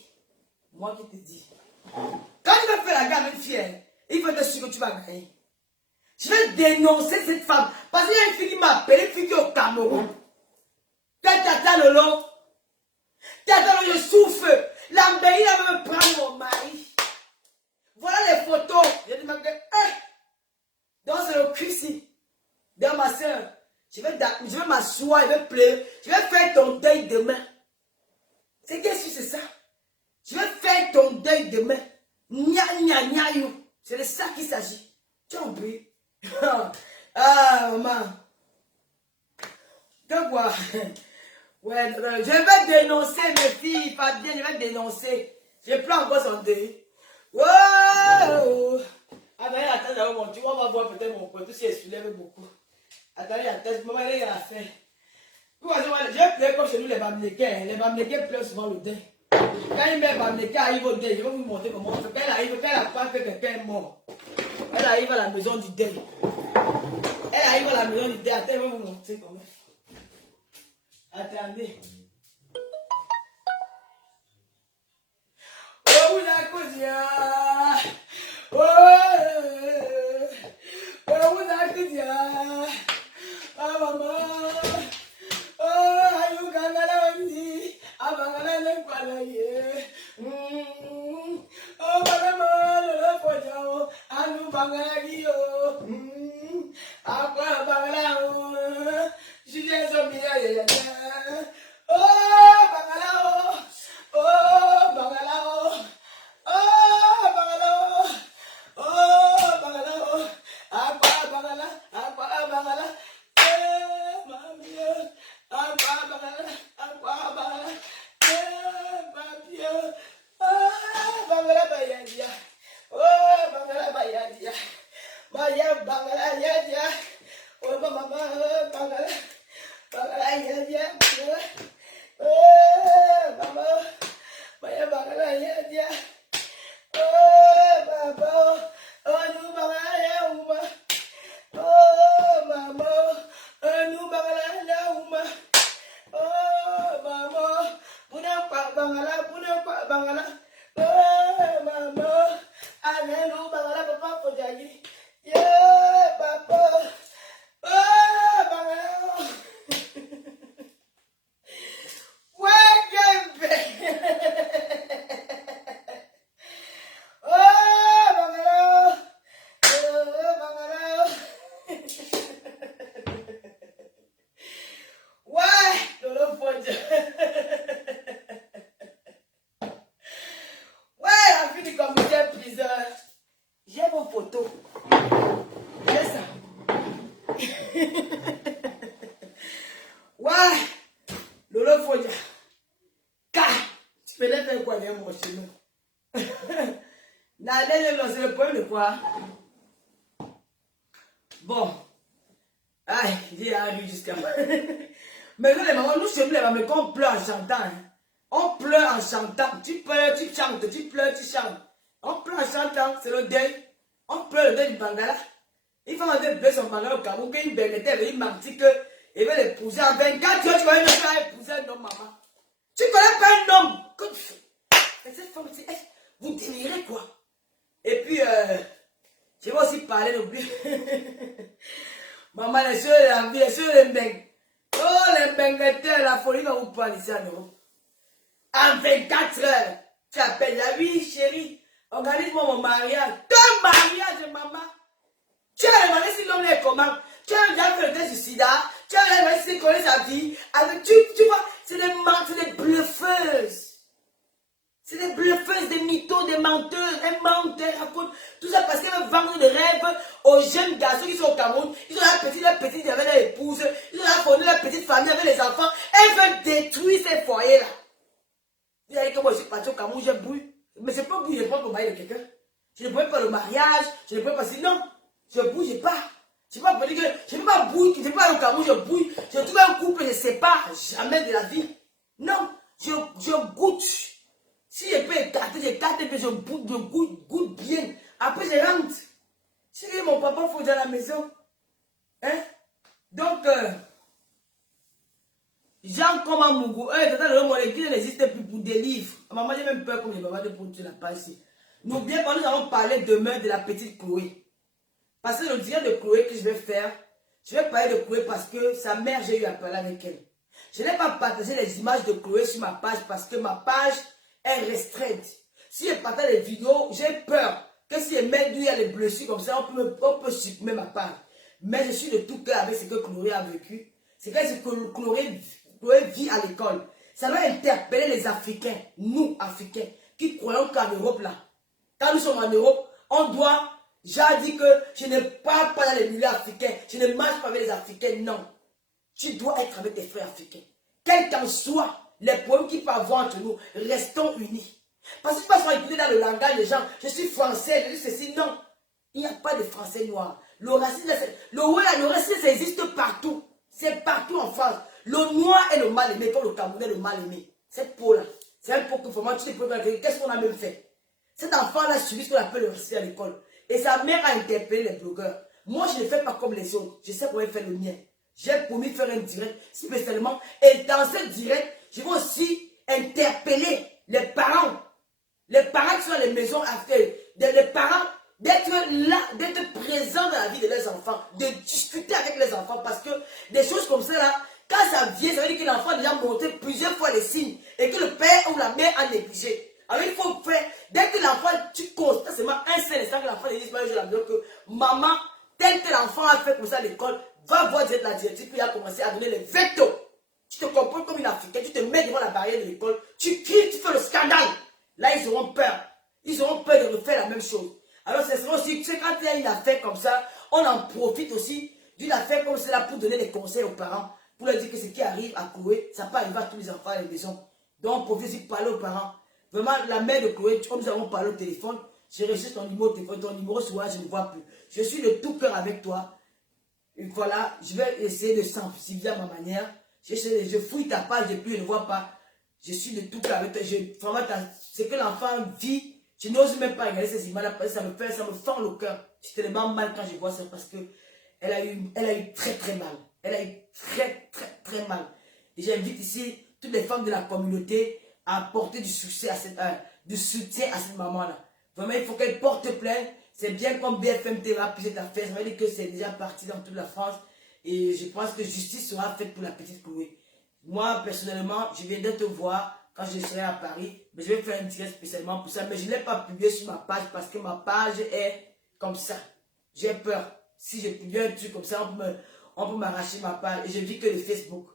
Moi qui te dis. Quand tu vas faire la gamme fière, il faut être sûr que tu vas gagner. Je vais dénoncer cette femme. Parce qu'il y a une fille qui m'a appelé, une fille qui est au Cameroun. Tata Lolo. Tata Lolo, je souffre. L'Ambéry va me prendre mon mari. Voilà les photos. Je dis, donc c'est le cul ici. Dans ma soeur. Je vais m'asseoir, je vais pleurer. Je vais faire ton deuil demain. C'est qu'est-ce que c'est ça? Je vais faire ton deuil demain. C'est de ça qu'il s'agit. Tu as compris? Ah, maman. Donc, quoi? Ouais, je vais dénoncer mes filles, Fabien, je vais dénoncer. Je prends encore son deuil. Wow! Attendez, attends, tu vois, on va voir peut-être mon poitou si elle soulève beaucoup. Attendez, attends, maman, elle a fait. Je vais pleurer comme chez nous les Bamlékais. Les Bamlékais pleurent souvent le deuil. Quand une mère Bamlékais arrive au deuil, je vais vous montrer comment on fait. Quand elle arrive, quand elle n'a pas fait quelqu'un est mort. Elle arrive à la maison du deuil. Elle arrive à la maison du deuil. Attends, je vais vous montrer comment. Attendez. Oh, vous avez causé. Oh, vous avez causé. Ah, maman. Oh, ayo kangala wandi. Abangala le kwala ye. Oh, mama, le pojao. Anu bangala giyo. Apa bangala. Jije zomia ye ya. Oh, bangala. Oh, bangala. Oh, bangala. Oh, bangala. Aqua Bagala, Aqua Bagala, Mamie, Aqua Bagala, Aqua Bagala, Mamie, Bagala Bayadia, oh Bagala Bayadia, Maya Bagala Yadia, oh Mama Bagala, Bagala Yadia, oh Mama, Maya Bagala Yadia, oh Baba. Oh, nous bagala uma. Oh, maman. Oh, nous bagala uma. Oh, maman. Puna kwa bagala. Oh, maman. Allez, nous bagala papa pour jaillir. Yeah, papa. Oh, bagala. Ouais, gembe. J'ai vos photos. J'ai ça. Ouais. Lolo Fodia. Tu peux les faire quoi, mon chez nous? C'est le problème de quoi? Bon. Aïe, j'ai arrivé jusqu'à moi. Mais non, les mamans, nous chez nous, les mamans, on pleure en chantant. Hein. On pleure en chantant. Tu pleures, tu chantes, tu pleures, tu chantes. On pleure en chantant, c'est le deuil. On pleure le deuil du Bangala. Il faut enlever son Bangala au Cameroun, qu'il était il m'a dit qu'il veut l'épouser en 24 heures, tu vas épouser un homme, maman. Tu connais pas un homme. Cette femme, vous délirez quoi? Et puis, je vais aussi parler, n'oublie. Maman, les soeurs, la vie, les soeurs, les mbeng. Oh, les mbeng, la folie va vous prendre ici en Europe. En 24 heures, tu appelles la vie, chérie. Organise-moi mon mariage. Ton mariage, maman. Tu as demandé si l'homme est comment. Tu as déjà fait le test du sida. Tu as demandé si connaît sa vie. Avec, tu vois, c'est des bluffeuses. C'est des bluffeuses, des mythos, des menteuses. Elles mentent, elles racontent. Tout ça parce qu'elles veulent vendre des rêves aux jeunes garçons qui sont au Cameroun. Ils ont la petite, ils avaient leur épouse. Ils ont la fondé leur petite famille avec les enfants. Elles veulent détruire ces foyers-là. Vous savez que moi je suis parti au Cameroun, je bouille. Mais c'est pas bouille, je prends le mariage de quelqu'un. Je ne bouille pas le mariage, je ne bouille pas sinon. Je bouge pas. Je ne peux pas dire que je ne peux pas bouiller, je ne peux pas aller au Cameroun, je bouille. Je trouve un couple, je ne sais pas, jamais de la vie. Non, je goûte. Si je peux écarter, j'écarte, et je goûte bien. Après, je rentre. Si mon papa, il faut aller à la maison. Hein? Donc, Jean comme un Mougou, mon église n'existe plus pour des livres. Maman, j'ai même peur comme les mamans de pour la page ici. N'oubliez pas, nous allons parler demain de la petite Chloé. Parce que le direct de Chloé que je vais faire, je vais parler de Chloé parce que sa mère, j'ai eu à parler avec elle. Je n'ai pas partagé les images de Chloé sur ma page parce que ma page est restreinte. Si je partage les vidéos, j'ai peur que si je mets d'où il y a les blessures comme ça, on peut supprimer ma page. Mais je suis de tout cœur avec ce que Chloé a vécu. C'est que Chloé vit à l'école. Ça doit interpeller les Africains, nous Africains, qui croyons qu'en Europe là, quand nous sommes en Europe, on doit, j'ai dit que je ne parle pas dans les milieux africains, je ne marche pas avec les Africains, non. Tu dois être avec tes frères africains. Quel qu'en soit les problèmes qui peuvent avoir entre nous, restons unis. Parce que tu vas écouter dans le langage des gens, je suis français, je dis ceci, non. Il n'y a pas de français noir. Le racisme, ça existe partout. C'est partout en France. Le noir est le mal aimé, comme le Camerounais est le mal aimé. Cette peau-là, c'est un peu que vraiment, tu te peux dire, qu'est-ce qu'on a même fait? Cet enfant-là a subi ce qu'on appelle le racisme à l'école. Et sa mère a interpellé les blogueurs. Moi, je ne fais pas comme les autres. Je sais comment faire le mien. J'ai promis de faire un direct spécialement. Et dans ce direct, je vais aussi interpeller les parents. Les parents qui sont dans les maisons africaines. Les parents d'être là, d'être présents dans la vie de leurs enfants. De discuter avec les enfants. Parce que des choses comme ça, là, quand ça vient, ça veut dire que l'enfant a déjà montré plusieurs fois les signes. Et que le père ou la mère a négligé. Alors il faut faire, dès que l'enfant, tu constates seulement un seul instant que l'enfant dit, que maman, tel que l'enfant a fait comme ça à l'école, va voir la directive, puis il a commencé à donner les veto. Tu te comportes comme une Africaine, tu te mets devant la barrière de l'école, tu cries, tu fais le scandale. Là, ils auront peur. Ils auront peur de refaire la même chose. Alors, c'est aussi, tu sais, quand il y a une affaire comme ça, on en profite aussi d'une affaire comme cela pour donner des conseils aux parents, pour leur dire que ce qui arrive à Chloé, ça peut arriver à tous les enfants à la maison. Donc, on profite aussi pour parler aux parents. Vraiment, la mère de Chloé, comme nous avons parlé au téléphone, j'ai reçu ton numéro de téléphone, ton numéro soir, je ne vois plus. Je suis de tout cœur avec toi. Et voilà, je vais essayer de sensibiliser à ma manière. Je fouille ta page depuis, je ne vois pas. Je suis de tout cœur avec toi. Vraiment, ce que l'enfant vit, je n'ose même pas regarder ces images-là, ça me fend le cœur. J'ai tellement mal quand je vois ça parce que elle a eu très très mal. Elle a eu très très très mal. Et j'invite ici toutes les femmes de la communauté à apporter du soutien à cette maman-là. Vraiment, il faut qu'elle porte plainte. C'est bien comme BFM TV a pu cette affaire. Ça veut dire que c'est déjà parti dans toute la France. Et je pense que justice sera faite pour la petite Chloé. Moi, personnellement, je viendrai te voir quand je serai à Paris. Mais je vais faire un direct spécialement pour ça. Mais je ne l'ai pas publié sur ma page parce que ma page est comme ça. J'ai peur. Si je publie un truc comme ça, on peut m'arracher ma page. Et je vis que le Facebook.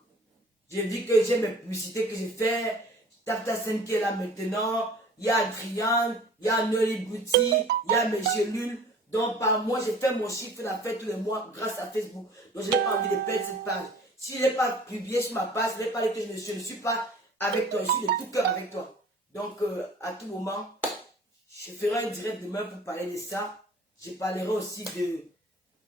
Je vis que j'ai mes publicités que je fais. Tata Sen qui est là maintenant. Il y a Adriane, il y a Noli Bouti, il y a mes cellules. Donc par mois, j'ai fait mon chiffre d'affaires tous les mois grâce à Facebook. Donc je n'ai pas envie de perdre cette page. Si je n'ai pas publié sur ma page, je n'ai pas dit que je ne suis pas avec toi. Je suis de tout cœur avec toi. Donc à tout moment, je ferai un direct demain pour parler de ça. Je parlerai aussi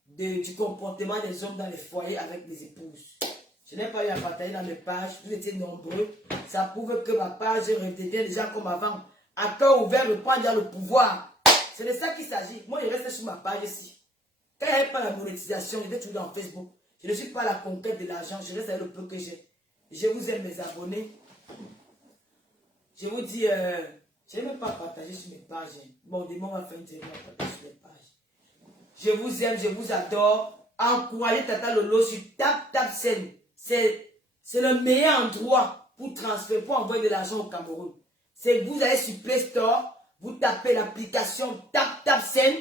du comportement des hommes dans les foyers avec les épouses. Je n'ai pas eu à partager dans mes pages. Vous étiez nombreux. Ça prouve que ma page redevient déjà comme avant. À cœur ouvert, reprendre le pouvoir. C'est de ça qu'il s'agit. Moi, je reste sur ma page ici. Quand il n'y avait pas la monétisation, j'étais toujours dans Facebook. Je ne suis pas à la conquête de l'argent. Je reste avec le peu que j'ai. Je vous aime, mes abonnés. Je vous dis, je n'ai même pas partagé sur mes pages. Bon, demain, on va faire une série partager sur les pages. Je vous aime, je vous adore. Encouragez Tata Lolo sur TapTapSend. C'est le meilleur endroit pour transférer, pour envoyer de l'argent au Cameroun. C'est que vous allez sur Play Store, vous tapez l'application TapTapSend.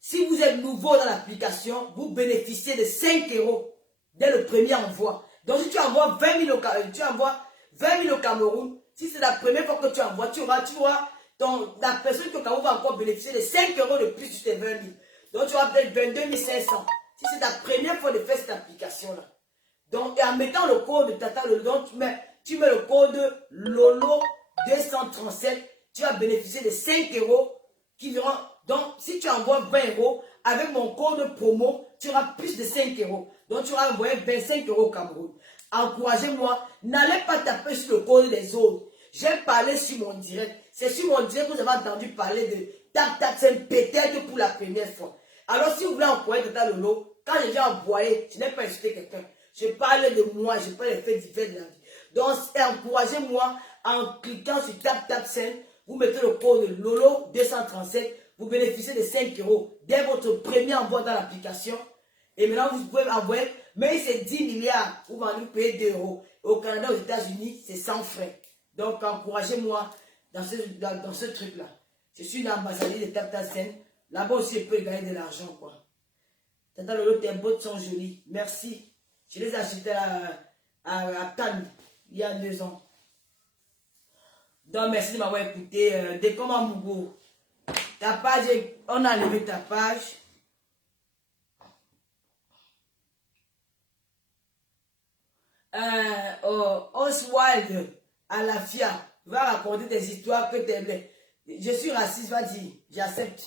Si vous êtes nouveau dans l'application, vous bénéficiez de 5 € dès le premier envoi. Donc si tu envoies 20 000 au Cameroun, si c'est la première fois que tu envoies, tu auras la personne qui au Cameroun va encore bénéficier de 5 € de plus sur tes 20 000. Donc tu auras peut-être 22 500. Si c'est ta première fois de faire cette application-là. Donc, et en mettant le code de Tata Lolo, donc tu mets le code Lolo 237, tu vas bénéficier de 5 € qui verront. Donc, si tu envoies 20 €, avec mon code promo, tu auras plus de 5 €. Donc, tu auras envoyé 25 € au Cameroun. Encouragez-moi, n'allez pas taper sur le code des autres. J'ai parlé sur mon direct. C'est sur mon direct que vous avez entendu parler de TapTapSend peut-être pour la première fois. Alors, si vous voulez encourager Tata Lolo, quand j'ai envoyé, je n'ai pas insulté quelqu'un. Je parle de moi, je parle des faits divers de la vie. Donc, encouragez-moi en cliquant sur TapTapSend. Vous mettez le code Lolo 237. Vous bénéficiez de 5 € dès votre premier envoi dans l'application. Et maintenant, vous pouvez envoyer, mais c'est 10 milliards. Vous allez payer 2 €. Au Canada, aux États-Unis, c'est sans frais. Donc, encouragez-moi dans ce truc-là. Je suis une ambassadrice de TapTapSend. Là-bas aussi, je peux gagner de l'argent, quoi. Tata Lolo, tes bottes sont jolies. Merci. Je les ai achetées à Cannes, il y a 2 ans. Donc, merci de m'avoir écouté. Décomment Mougo. Ta page, on a levé ta page. Oswald Alafia va raconter des histoires que tu aimes. Je suis raciste, vas-y, j'accepte.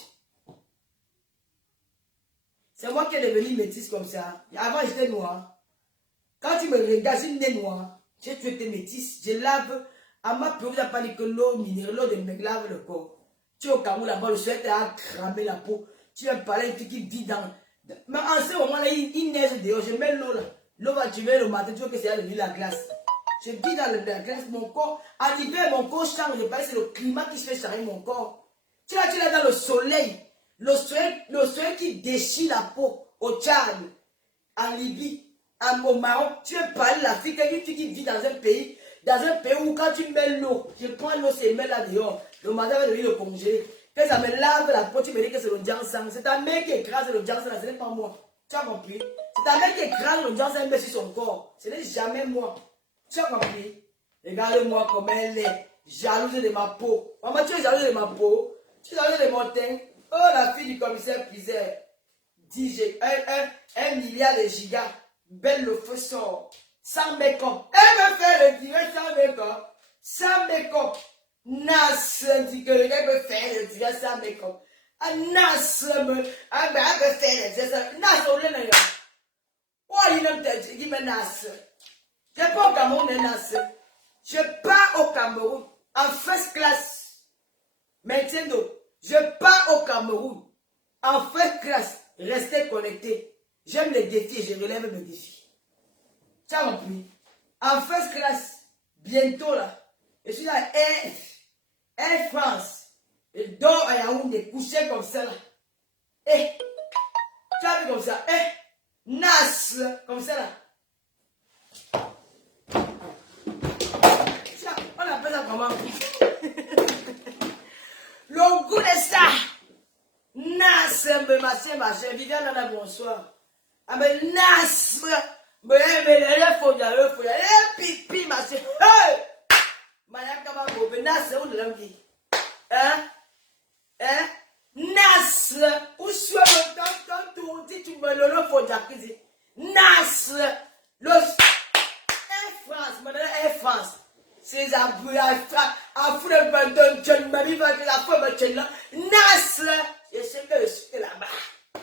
C'est moi qui est devenu métisse comme ça. Avant, j'étais noir. Quand tu me regardes, je suis né noir. J'ai tué tes métisses. Je lave. À ma peau, vous n'avez pas dit que l'eau minérale, l'eau de mec lave le corps. Tu es au Cameroun là-bas, le soleil t'a cramé la peau. Tu viens parler avec qui vit dans. Mais en ce moment-là, il neige dehors. Je mets l'eau là. L'eau va tuer le matin. Tu veux que c'est de la glace. Je vis dans la glace. Mon corps, en hiver, mon corps change. Je parle, c'est le climat qui se fait changer mon corps. Tu es dans le soleil. Le soleil qui déchire la peau au Tchad, en Libye, au Maroc. Tu veux parler la fille qui vit dans un pays où quand tu mets l'eau, je prends l'eau, c'est mets là dehors. Le matin va devenir le congeler. Quand ça me lave la peau, tu me dis que c'est le Jansan. C'est ta mère qui écrase le Jansan, ce n'est pas moi. Tu as compris? C'est ta mère qui écrase le Jansan et met sur son corps. Ce n'est jamais moi. Tu as compris? Regarde-moi comme elle est jalouse de ma peau. Maman, tu es jalouse de ma peau? Tu es jalouse de mon teint? Oh, la fille du commissaire Pizet. 1 milliard de gigas. Belle le feu sort. Sans make-up. Elle me fait le direct sans make-up. Sans make-up. Nas dit que le gars me fait le direct sans make-up. Nas me fait le direct. Nas, on l'a. Oh, il me Nas. Je pas au Cameroun, Nas. Je pars au Cameroun en first class. Maintenant, je pars au Cameroun en first class. Restez connectés. J'aime les défis et je relève mes défis. Ça m'a pris. En first class, bientôt là, je suis à Air France. Je dors à Yaoundé, couché comme ça là. Eh, tu as vu comme ça, Nas, comme ça là. Tiens, on appelle ça comment? Le goût de ça. Nas, machin, Viviane, là, bonsoir. Ah, mais Nas, le faut y aller, pipi, machin. Hey! Mayaka, Nas, c'est où de l'homme qui? Nas, où suis-je dans tu me le faut d'accuser. Nas, le Air France, madame Air France. C'est un bruit à foutre un John Mami, la femme de là. Nas, je sais que je suis là-bas.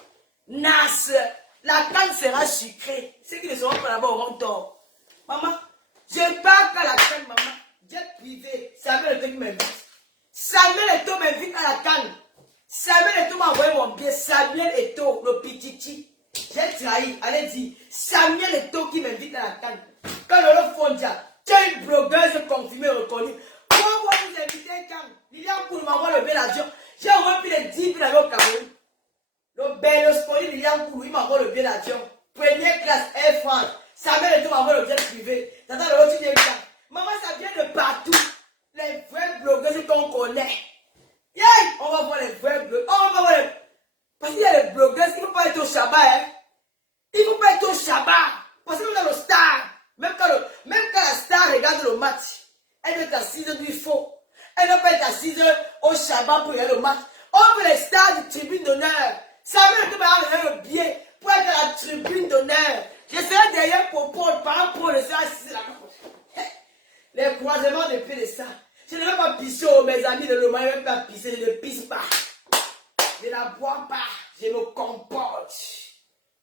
Nas, la canne sera sucrée. Ceux qui ne seront pas là-bas auront tort. Maman, je pars à la canne, maman. Jet privé, Samuel Eto'o m'invite. Samuel Eto'o m'invite à la canne. Samuel Eto'o m'a envoyé mon billet. Samuel Eto'o, le pititi. J'ai trahi. Allez dire, Samuel Eto'o qui m'invite à la canne. Quand le Fondia, tu es une blogueuse confirmée, reconnue. Pourquoi vous invitez quand Lilian Koulou m'envoie le billet d'avion. J'ai envoyé plus de 10 000 au Cameroun. Le Berlusconi Lilian Koulou, il m'envoie le billet d'avion. Première classe Air France. Samuel Eto'o m'envoie le jet privé. T'entends le retour du gars. Maman, ça vient de partout. Les vrais blogueurs qu'on connaît. Yeah! On va voir les vrais blogueurs. On va voir les... Parce qu'il y a les blogueurs, il ne faut pas être au Shabbat. Hein? Il ne faut pas être au Shabbat. Parce que même dans le star, même quand la star regarde le match, elle doit être assise du faux. Elle ne doit pas être assise au Shabbat pour regarder le match. On veut les stars de tribune d'honneur. Ça veut dire que le billet pour être à la tribune d'honneur. Je serai derrière pour Paul, par rapport à ça, assise là-bas. Les croisements de pied de ça. Je ne vais pas pisser, mes amis de l'Oma, je ne vais pas pisser, je ne pisse pas. Je ne la bois pas, je me comporte.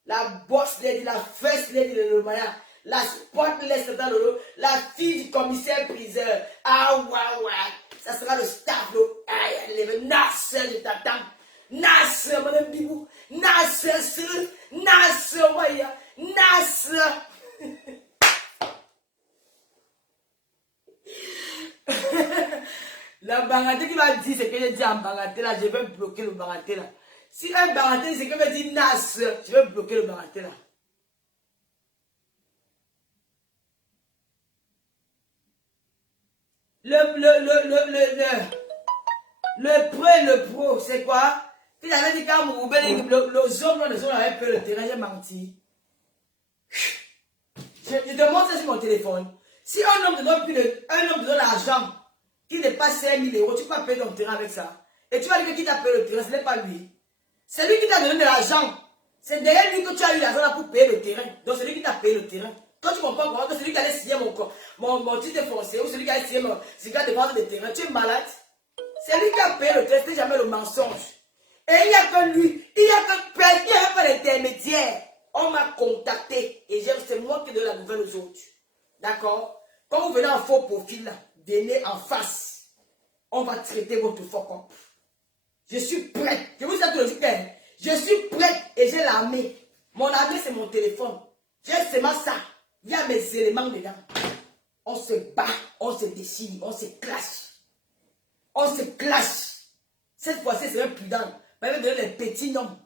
La boss lady, la first lady de l'Oma, la spotless dans le la fille du commissaire priseur. Ah ouais, ouais. Ça sera le staff, le Nas de Tatam. Nas, madame Bibou. Nas, Maya. Nas. La Bangaté qui va dire ce que j'ai dit en Bangaté là, je vais bloquer le Bangaté là. Si un Bangaté c'est que me dit Nas, je vais bloquer le Bangaté là. Le pro, c'est quoi? Tu avais dit qu'à mon le homme, les hommes avaient peur le terrain, j'ai menti. Je te montre ça sur mon téléphone. Si un homme te donne l'argent qui n'est pas 5 000 euros, tu peux payer ton terrain avec ça. Et tu vas dire que qui t'a payé le terrain, ce n'est pas lui. C'est lui qui t'a donné de l'argent. C'est derrière lui que tu as eu l'argent pour payer le terrain. Donc c'est lui qui t'a payé le terrain. Toi tu comprends quoi? Que c'est lui qui allait signer mon titre foncier ou celui qui allait signer mon certificat de vente de terrain. Tu es malade. C'est lui qui a payé le terrain, c'est jamais le mensonge. Et il n'y a que lui, il n'y a que personne, il n'y a pas d'intermédiaire. On m'a contacté et c'est moi qui donne la nouvelle aux autres. D'accord? Quand vous venez en faux profil, là, venez en face. On va traiter votre faux compte. Je suis prête. Je vous ai tout dit, je suis prête et j'ai l'armée. Mon armée, c'est mon téléphone. J'ai seulement ça. Il y a mes éléments dedans. On se bat, on se décide, on se clash. On se clash. Cette fois-ci, c'est un prudent. Mais elle donne les petits noms.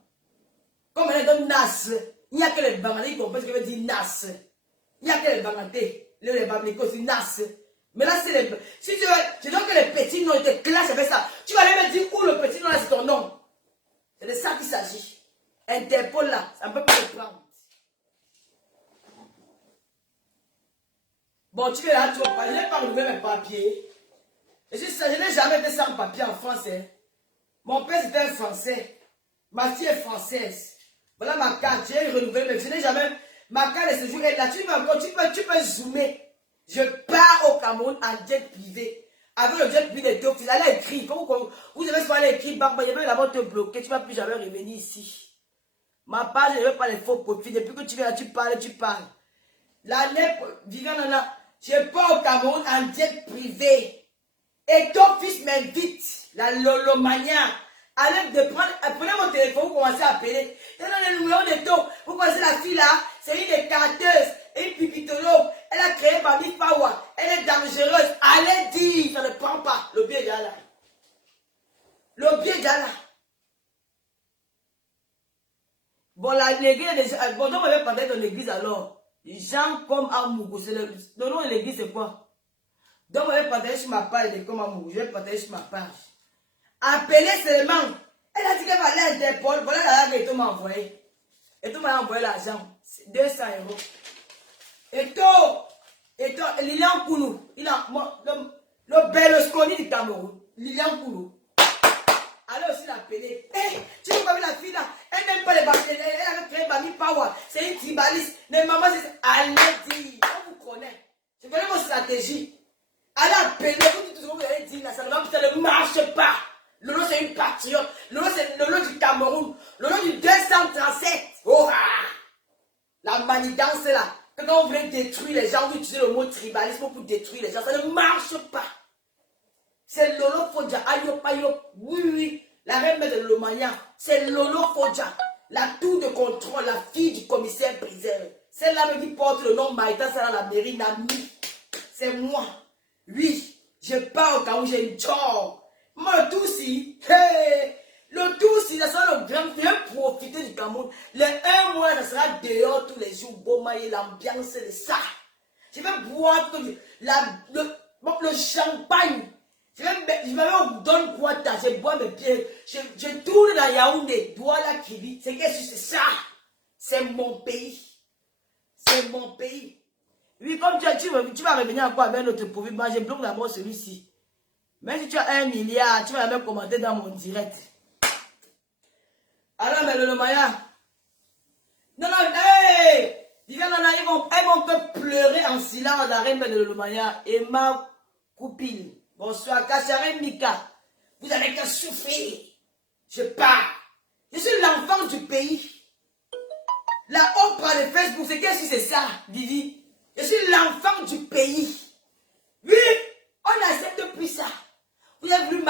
Comme elle donne Nas, il n'y a que les Bangladais qui comprennent ce que veut dire Nas. Il n'y a que les Bangladais. Les Bangladais aussi Nas. Mais là, c'est les... Si tu veux, je donne que les petits noms, ils te clashent avec ça. Tu vas aller me dire où le petit nom là, c'est ton nom. C'est de ça qu'il s'agit. Interpol là, ça ne peut pas le prendre. Bon, tu verras, tu vois, je n'ai pas renouvelé mes papiers. Je n'ai jamais fait sans papier en France. Hein. Mon père c'était un Français. Ma fille est française. Voilà ma carte, j'ai renouvelé, mais je n'ai jamais... Ma carte de séjour est là. Tu peux zoomer. Je pars au Cameroun en jet privé. Avec le jet privé de Théophile. Allez écrire. Vous devez souvent aller écrire. Il va d'abord te bloquer. Tu ne vas plus jamais revenir ici. Ma page, je ne veux pas les faux profils. Depuis que tu viens là, tu parles, tu parles. L'année, Viviane, je pars au Cameroun en jet privé. Et ton fils m'invite. La Lolomania. Allez prenez mon téléphone, vous commencez à appeler. Il y a le numéro de taux. Vous connaissez la fille là, c'est une des carteuses, une pipitologue. Elle a créé Baby Power. Elle est dangereuse. Allez dire, ça ne prend pas. Le biais est là. Le biais est là. Bon, l'église, bon, donc on va parler de l'église alors. Jean comme Amougou. Le nom de l'église c'est quoi? Donc on va partager sur ma page de comme Amougou. Je vais partager sur ma page. Appelez seulement. Elle a dit qu'elle va aller à Interpol. Voilà l'argent que tout m'a envoyé. Et tout m'a envoyé l'argent. 200 €. Et tout, Lilian Koulou. Il a le Berlusconi du Cameroun. Lilian Koulou. Allez aussi l'appeler. Hey, tu n'as pas vu la fille là? Elle n'aime pas les bactéries. Elle a créé Baby Power. C'est une tribaliste. Mais maman, c'est. Allez dire. On vous connaît. Je connais vos stratégies. Allez appeler. Vous dites tout ce que vous allez dire là. Ça ne marche pas. Lolo, c'est une patriote. Lolo, c'est Lolo du Cameroun. Lolo du 237. Oh, la manigance là. Quand on voulait détruire les gens, vous utilisez le mot tribalisme pour détruire les gens. Ça ne marche pas. C'est Lolo Fodja. Ayop, ayop. Oui, oui. La reine de Lomania. C'est Lolo Fodja. La tour de contrôle. La fille du commissaire priseur. Celle-là qui porte le nom Maïta, c'est dans la mairie Nami. C'est moi. Oui. Je pars au Cameroun, j'ai une job. Moi, le Toussi, hey, le Toussi, ça sera le grand, je vais profiter du Cameroun. Le 1 mois, ça sera dehors tous les jours, bon maillé, l'ambiance, c'est ça. Je vais boire le champagne. Je me donne quoi, je bois mes pieds. Je tourne dans Yaoundé, Douala Kibi. C'est ça. C'est mon pays. C'est mon pays. Oui, comme tu vas revenir à quoi avec notre profil, moi, je bloque d'abord celui-ci. Même si tu as 1 milliard, tu vas même commenter dans mon direct. Alors, mais le Maya. Non, non, hey! Ils vont que pleurer en silence la reine de Lomaya. Emma Koupil. Bonsoir, Kacharé Mika. Vous avez qu'à souffrir. Je pars. Je suis l'enfant du pays. La Oprah de Facebook, c'est qu'est-ce que c'est ça, Vivi? Je suis l'enfant du pays. Oui, on accepte plus ça. Vous avez voulu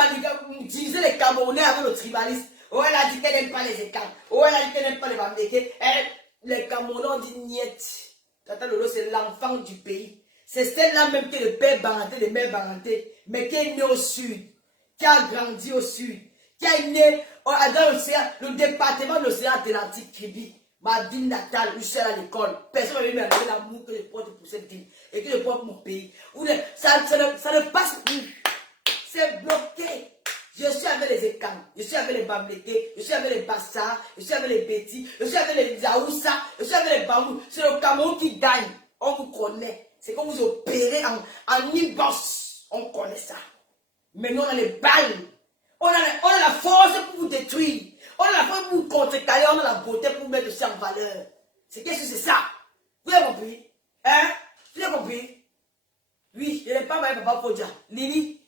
utiliser les Camerounais avec le tribalisme. Oh, elle a dit qu'elle n'aime pas les écarts. Oh, elle a dit qu'elle n'aime pas les Bambékés. Les Camerounais ont dit niet. Tata Lolo, c'est l'enfant du pays. C'est celle-là même que le père Baranté, le mère Baranté, mais qui est né au sud, qui a grandi au sud, qui est né dans l'océan, le département de l'océan Atlantique, Kribi, ma ville natale, où je suis à l'école. Personne ne m'a donné l'amour que je porte pour cette ville et que je porte pour mon pays. Ça ne passe plus. C'est bloqué. Je suis avec les Ekans, je suis avec les Bamléké, je suis avec les Bassa, je suis avec les Bétis, je suis avec les Zaoussa, je suis avec les Bamou. C'est le Cameroun qui gagne. On vous connaît. C'est quand vous opérez en e-boss. On connaît ça. Maintenant, on a les balles. On a la force pour vous détruire. On a la force pour vous contrecarrer. On a la beauté pour vous mettre aussi en valeur. Qu'est-ce que c'est ça? Vous avez compris? Hein? Vous avez compris? Oui, je n'ai pas mal Papa Fodja. Lili,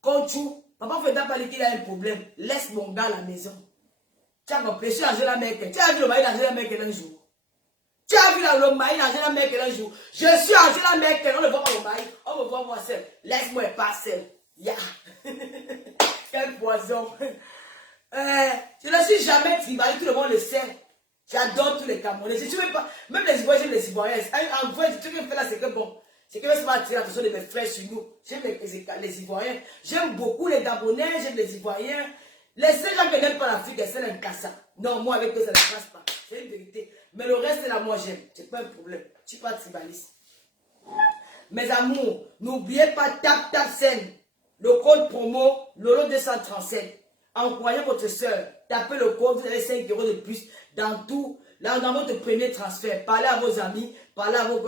Conchou. Papa Fodja pas dit qu'il a un problème. Laisse mon gars à la maison. Tu as compris? Je suis Angela Merkel. Tu as vu le mari d'Angela Merkel un jour? Tu as vu le mari d'Angela Merkel un jour? Je suis Angela Merkel. On ne voit pas le mari. On me voit moi seul. Laisse-moi pas seul. Ya. Quel poison. Je ne suis jamais tribal. Tout le monde le sait. J'adore tous les Camerounais. Si tu veux pas, même les Ivoiriens, j'aime les Ivoiriens. En vrai, ce que je fais là, c'est que bon. C'est que je vais attirer l'attention de mes frères sur nous. J'aime les Ivoiriens. J'aime beaucoup les Gabonais. J'aime les Ivoiriens. Les seuls gens qui n'aiment pas l'Afrique, c'est un cassa. Non, moi, avec eux, ça ne passe pas. C'est une vérité. Mais le reste, là, moi, j'aime. C'est pas un problème. Je ne suis pas tribaliste. Mes amours, n'oubliez pas tap scène. Le code promo, Lolo 237. Envoyez votre soeur. Tapez le code, vous avez 5 € de plus dans tout. Là, dans votre premier transfert. Parlez à vos amis. Parlez à vos...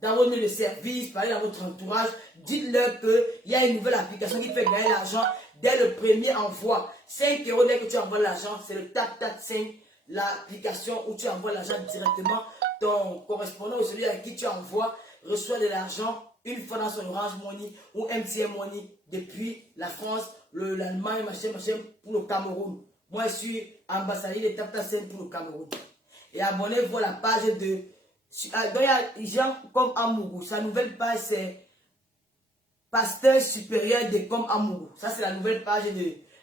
dans votre lieu de service, parlez à votre entourage, dites-leur qu'il y a une nouvelle application qui fait gagner l'argent dès le premier envoi. 5 € dès que tu envoies l'argent, c'est le tap 5. l'application où tu envoies l'argent directement. Ton correspondant ou celui à qui tu envoies reçoit de l'argent une fois dans son Orange Money ou MTN Money depuis la France, l'Allemagne, machin, pour le Cameroun. Moi, je suis ambassadeur de TapTapSend pour le Cameroun. Et abonnez-vous à la page de... Il y a des gens comme Amougou. Sa nouvelle page, c'est Pasteur supérieur de Comme Amougou. Ça, c'est la nouvelle page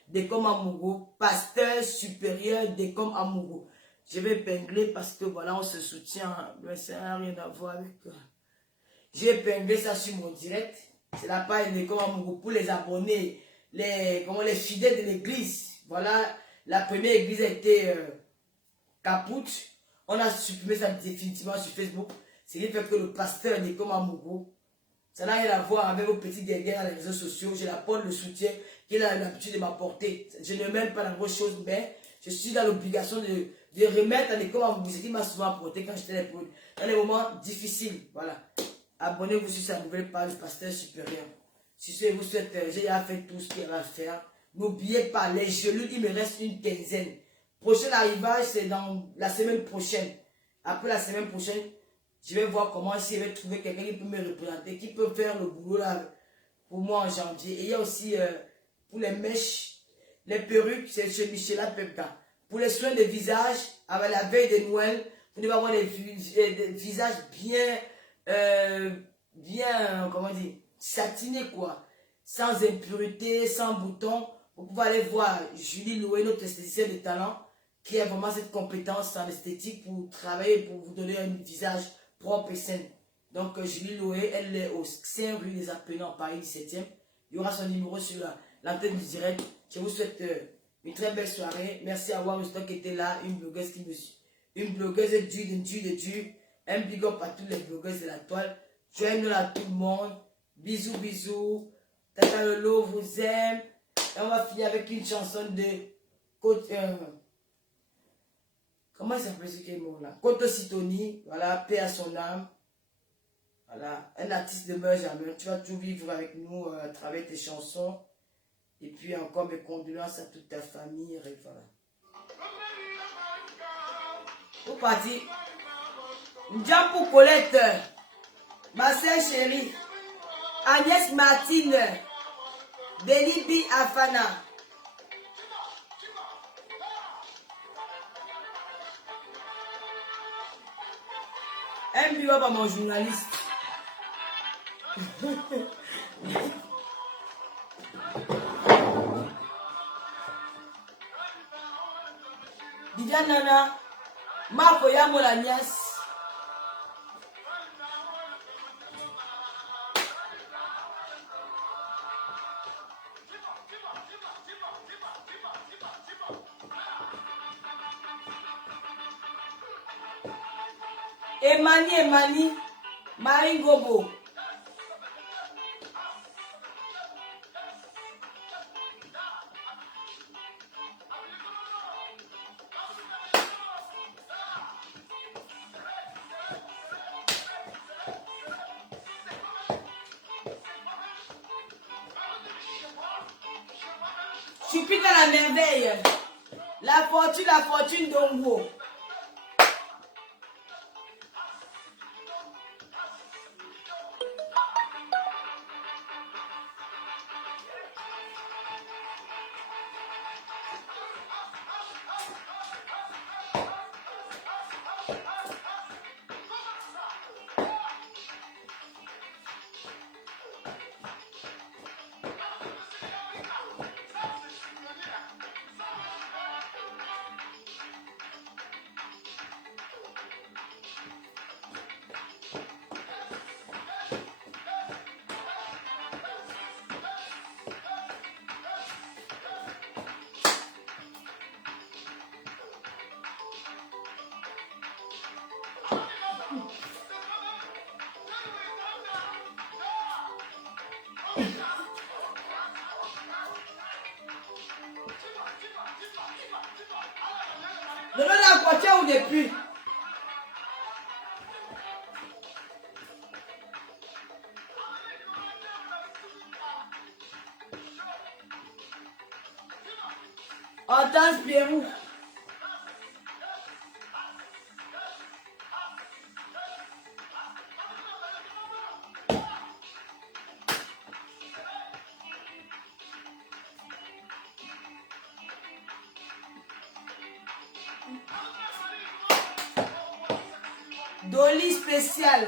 de Comme Amougou. Pasteur supérieur de Comme Amougou. Je vais épingler parce que voilà, on se soutient. Mais ça n'a rien à voir avec... J'ai épinglé ça sur mon direct. C'est la page de Comme Amougou pour les abonnés, les fidèles de l'église. Voilà, la première église a été Caput. On a supprimé ça définitivement sur Facebook. Ce qui fait que le pasteur de Comme Amougou, ça n'a rien à voir avec vos petits guerriers sur les réseaux sociaux. Je l'apporte le soutien qu'il a l'habitude de m'apporter. Je ne m'aime pas dans vos choses, mais je suis dans l'obligation de remettre à l'école en ce qui m'a souvent apporté quand j'étais dans les moments difficiles. Voilà. Abonnez-vous sur sa nouvelle page Pasteur Supérieur. Si ce vous souhaite, j'ai déjà fait tout ce qu'il y a à faire. N'oubliez pas, les genoux, il me reste une quinzaine. Prochain arrivage, c'est dans la semaine prochaine. Après la semaine prochaine, je vais voir comment si je vais trouver quelqu'un qui peut me représenter, qui peut faire le boulot là pour moi en janvier. Et il y a aussi pour les mèches, les perruques, c'est chez Michela Pepka. Pour les soins de visage, avec la veille de Noël, vous devez avoir des visages bien, comment dire, satinés quoi. Sans impureté, sans boutons. Vous pouvez aller voir Julie Loué, notre esthéticienne de talent, qui a vraiment cette compétence en esthétique pour travailler, pour vous donner un visage propre et sain. Donc, Julie Loué, elle est au 5 rue des Apennins, Paris 17e. Il y aura son numéro sur l'antenne du direct. Je vous souhaite une très belle soirée. Merci à Waruston qui était là, une blogueuse qui me suit. Une blogueuse dure. Un big up à toutes les blogueuses de la toile. Joignez-nous à tout le monde. Bisous, bisous. Tata Lolo vous aime. Et on va finir avec une chanson de comment ça s'appelle ce mot là? Koto Sitoni, voilà, paix à son âme. Voilà, un artiste ne meurt jamais. Tu vas tout vivre avec nous à travers tes chansons. Et puis encore mes condoléances à toute ta famille. Et voilà. Vous parti. Ndiampo Colette, ma sœur chérie, Agnès Martine, Belibi Afana. Un bio à mon journaliste. Didier Nana, Marco Yamo la nièce. Emani, Maringobo. Chupita la merveille. La fortune d'Ongo. Je vais la voiture ou depuis. Hortense Pierrou. Dolly spécial.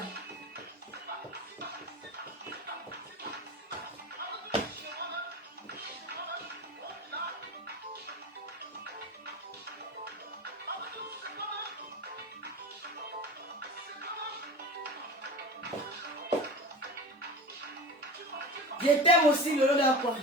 Je t'aime aussi le long de la croix.